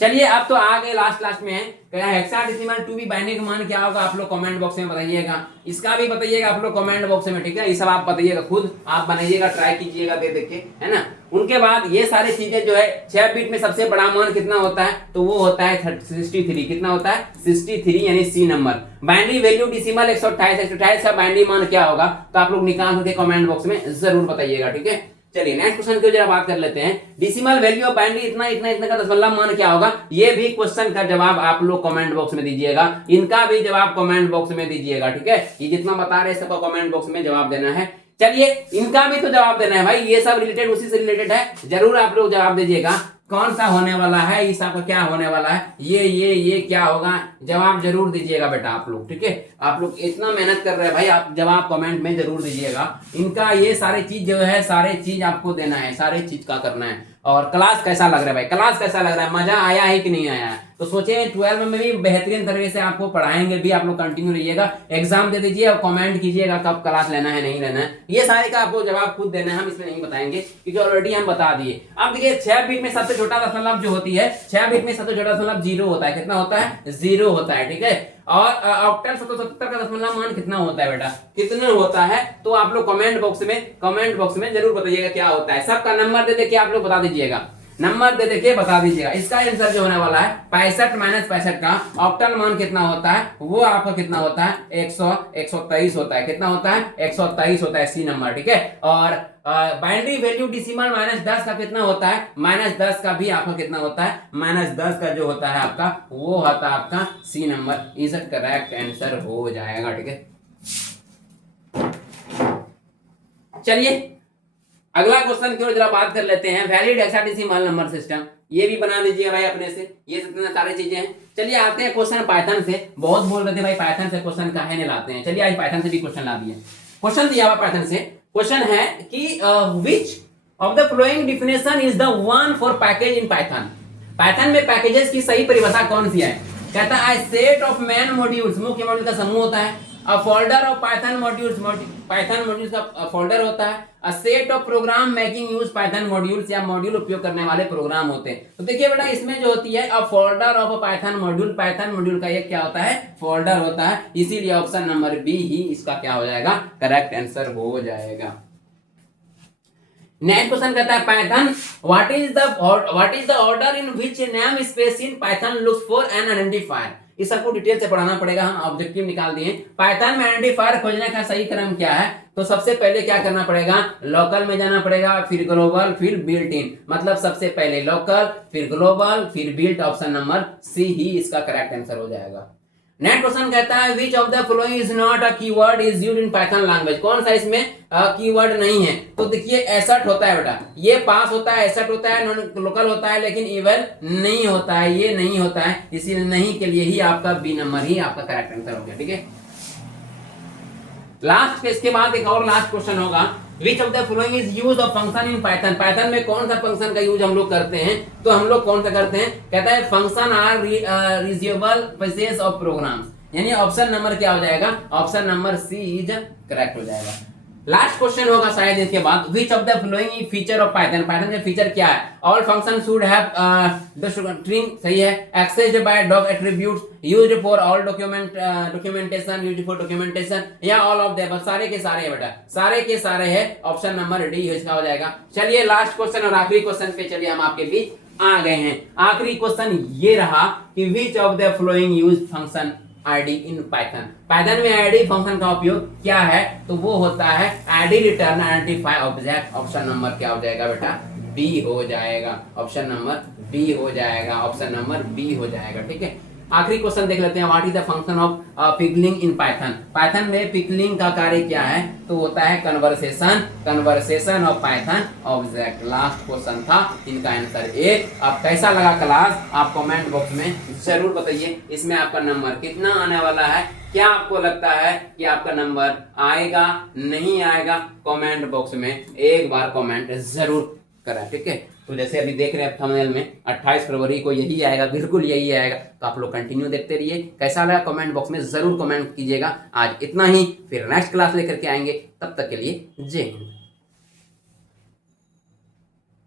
चलिए अब तो आ गए लास्ट में है, क्या हेक्साडेसिमल 2 भी बाइनरी का मान क्या होगा, आप लोग कमेंट बॉक्स में बताइएगा, इसका भी बताइएगा आप लोग कमेंट बॉक्स में। ठीक है, ये सब आप बताइएगा, खुद आप बनाइएगा, ट्राई कीजिएगा देख के, है ना। उनके बाद ये सारी चीजें जो है 6 बिट में सबसे बड़ा मान कितना होता है, तो वो होता है 63। कितना होता है, 63 यानी C number. Binary value decimal 128 का बाइनरी मान क्या होगा, तो आप लोग निकाल करके कमेंट बॉक्स में जरूर बताइएगा। ठीक है, चलिए नेक्स्ट क्वेश्चन की जरा बात कर लेते हैं। डेसिमल वैल्यू ऑफ बाइनरी इतना इतना इतना का दशमलव मान क्या होगा, ये भी क्वेश्चन का जवाब आप लोग कमेंट बॉक्स में दीजिएगा, इनका भी जवाब कमेंट बॉक्स में दीजिएगा। ठीक है, ये जितना बता रहे हैं सबको कमेंट बॉक्स में जवाब देना है। चलिए इनका भी तो जवाब देना है भाई, ये सब रिलेटेड उसी से रिलेटेड है, जरूर आप लोग जवाब दीजिएगा कौन सा होने वाला है, इस आपका क्या होने वाला है, ये क्या होगा, जवाब जरूर दीजिएगा बेटा आप लोग। ठीक है, आप लोग इतना मेहनत कर रहे हैं भाई, आप जवाब कमेंट में जरूर दीजिएगा। इनका ये सारे चीज जो है, सारे चीज आपको देना है, सारे चीज का करना है। और क्लास कैसा लग रहा है भाई, क्लास कैसा लग रहा है, मजा आया है कि नहीं आया है, तो सोचे 12 में भी बेहतरीन तरीके से आपको पढ़ाएंगे भी, आप लोग कंटिन्यू रहिएगा, एग्जाम दे दीजिए और कमेंट कीजिएगा कब क्लास लेना है नहीं लेना है, ये सारे का आपको जवाब खुद देना है, हम इसमें नहीं बताएंगे क्योंकि ऑलरेडी हम बता दिए। अब देखिए 6 बिट में सबसे छोटा दशमलव जो होती है, 6 बिट में सबसे छोटा दशमलव 0 होता है, कितना होता है 0 होता है, ठीक है। और ऑक्टल 770 का दशमलव मान कितना होता है बेटा, कितना होता है, तो आप लोग कमेंट बॉक्स में जरूर बताइएगा क्या होता है। सबका नंबर दे के आप लोग बता दीजिएगा, नंबर दे के बता दीजिएगा। इसका आंसर जो होने वाला है 65 - 65 का ऑक्टल मान कितना होता है, वो आपका कितना होता है 123 होता है, कितना होता है 123 होता है, सी नंबर, ठीक है। और बाइनरी वैल्यू डेसिमल -10 का कितना होता है, -10 का भी आपका कितना होता है, -10 का जो होता है आपका वो होता है आपका C number, is correct answer हो जाएगा, ठीक है। चलिए अगला क्वेश्चन की ओर जरा बात कर लेते हैं। वैलिड हेक्साडेसिमल नंबर सिस्टम, ये भी बना दीजिए भाई अपने से, ये जितने सारी चीजें हैं। चलिए आते हैं क्वेश्चन पाइथन से। बहुत बोल रहे थे भाई पाइथन से क्वेश्चन काहे नहीं लाते हैं, चलिए आज पाइथन से भी क्वेश्चन ला दिए। क्वेश्चन दिया हुआ पाइथन से, क्वेश्चन है कि which of the following definition is the one for package in Python. Python में पैकेजेस की सही परिभाषा कौन सी है। कहता है सेट ऑफ मेन मॉड्यूल्स, मुख्य मॉड्यूल का समूह होता है। A folder of Python modules, Python modules का फोल्डर होता है। A set of program making use Python modules, या मॉड्यूल उपयोग करने वाले प्रोग्राम होते हैं। तो देखिए बेटा इसमें जो होती है a folder of Python module, Python module का एक क्या होता है फोल्डर होता है, इसीलिए ऑप्शन नंबर बी ही इसका क्या हो जाएगा करेक्ट आंसर हो जाएगा। नेक्स्ट क्वेश्चन कहता है Python what is the order in which name space in Python looks for an identifier. इस सबको डिटेल से पढ़ाना पड़ेगा, हम ऑब्जेक्टिव निकाल दिए। पाइथन में आइडेंटिफायर खोजने का सही क्रम क्या है, तो सबसे पहले क्या करना पड़ेगा, लोकल में जाना पड़ेगा, फिर ग्लोबल, फिर बिल्ट इन, मतलब सबसे पहले लोकल, फिर ग्लोबल, फिर बिल्ट, ऑप्शन नंबर सी ही इसका करेक्ट आंसर हो जाएगा। नेक्स्ट क्वेश्चन कहता है which of the following is not a keyword is used in Python language. कौन सा इसमें कीवर्ड नहीं है, तो देखिए एसर्ट होता है बेटा, ये पास होता है, एसर्ट होता है, नॉन लोकल होता है, लेकिन इवन नहीं होता है, ये नहीं होता है, इसीलिए नहीं के लिए ही आपका बी नंबर ही आपका करेक्ट आंसर हो गया, ठीक है। लास्ट पे इसके बाद एक और लास्ट क्वेश्चन होगा विच of the following is use of function in Python. Python में कौन सा फंक्शन का यूज हम लोग करते हैं, तो हम लोग कौन सा करते हैं, कहता है function are reusable pieces of programs, यानी ऑप्शन नंबर क्या हो जाएगा, option number C is correct हो जाएगा। लास्ट क्वेश्चन होगा शायद इसके बाद which of the following feature of Python. Python का फीचर क्या है, all function should have the string, सही है, accessed by doc attributes, used for all documentation, used for documentation, या ऑल ऑफ द, सारे के सारे है बेटा, सारे के सारे है, ऑप्शन नंबर डी इसका हो जाएगा। चलिए लास्ट क्वेश्चन और आखिरी क्वेश्चन पे चलिए हम आपके बीच आ गए हैं। आखिरी क्वेश्चन ये रहा कि which of the following use function ID in Python. Python में आईडी फंक्शन का उपयोग क्या है, तो वो होता है ID return identify object, option number क्या हो जाएगा बेटा बी हो जाएगा, ऑप्शन नंबर बी हो जाएगा, ऑप्शन नंबर बी हो जाएगा, ठीक है। आखिरी क्वेश्चन देख लेते हैं what is the function of pigling in Python. Python में पिगलिंग का कार्य क्या है, तो होता है conversation of Python object. Last question था, इनका आंसर ए। अब कैसा लगा क्लास आप कमेंट बॉक्स में जरूर बताइए, इसमें आपका नंबर कितना आने वाला है, क्या आपको लगता है कि आपका नंबर आएगा नहीं आएगा, कमेंट बॉक्स में एक बार कमेंट जरूर करें, ठीक है। तो जैसे अभी देख रहे हैं थंबनेल में 28 फरवरी को यही आएगा, बिल्कुल यही आएगा, तो आप लोग कंटिन्यू देखते रहिए। कैसा लगा कमेंट बॉक्स में जरूर कमेंट कीजिएगा। आज इतना ही, फिर नेक्स्ट क्लास लेकर के आएंगे, तब तक के लिए जय हिंद।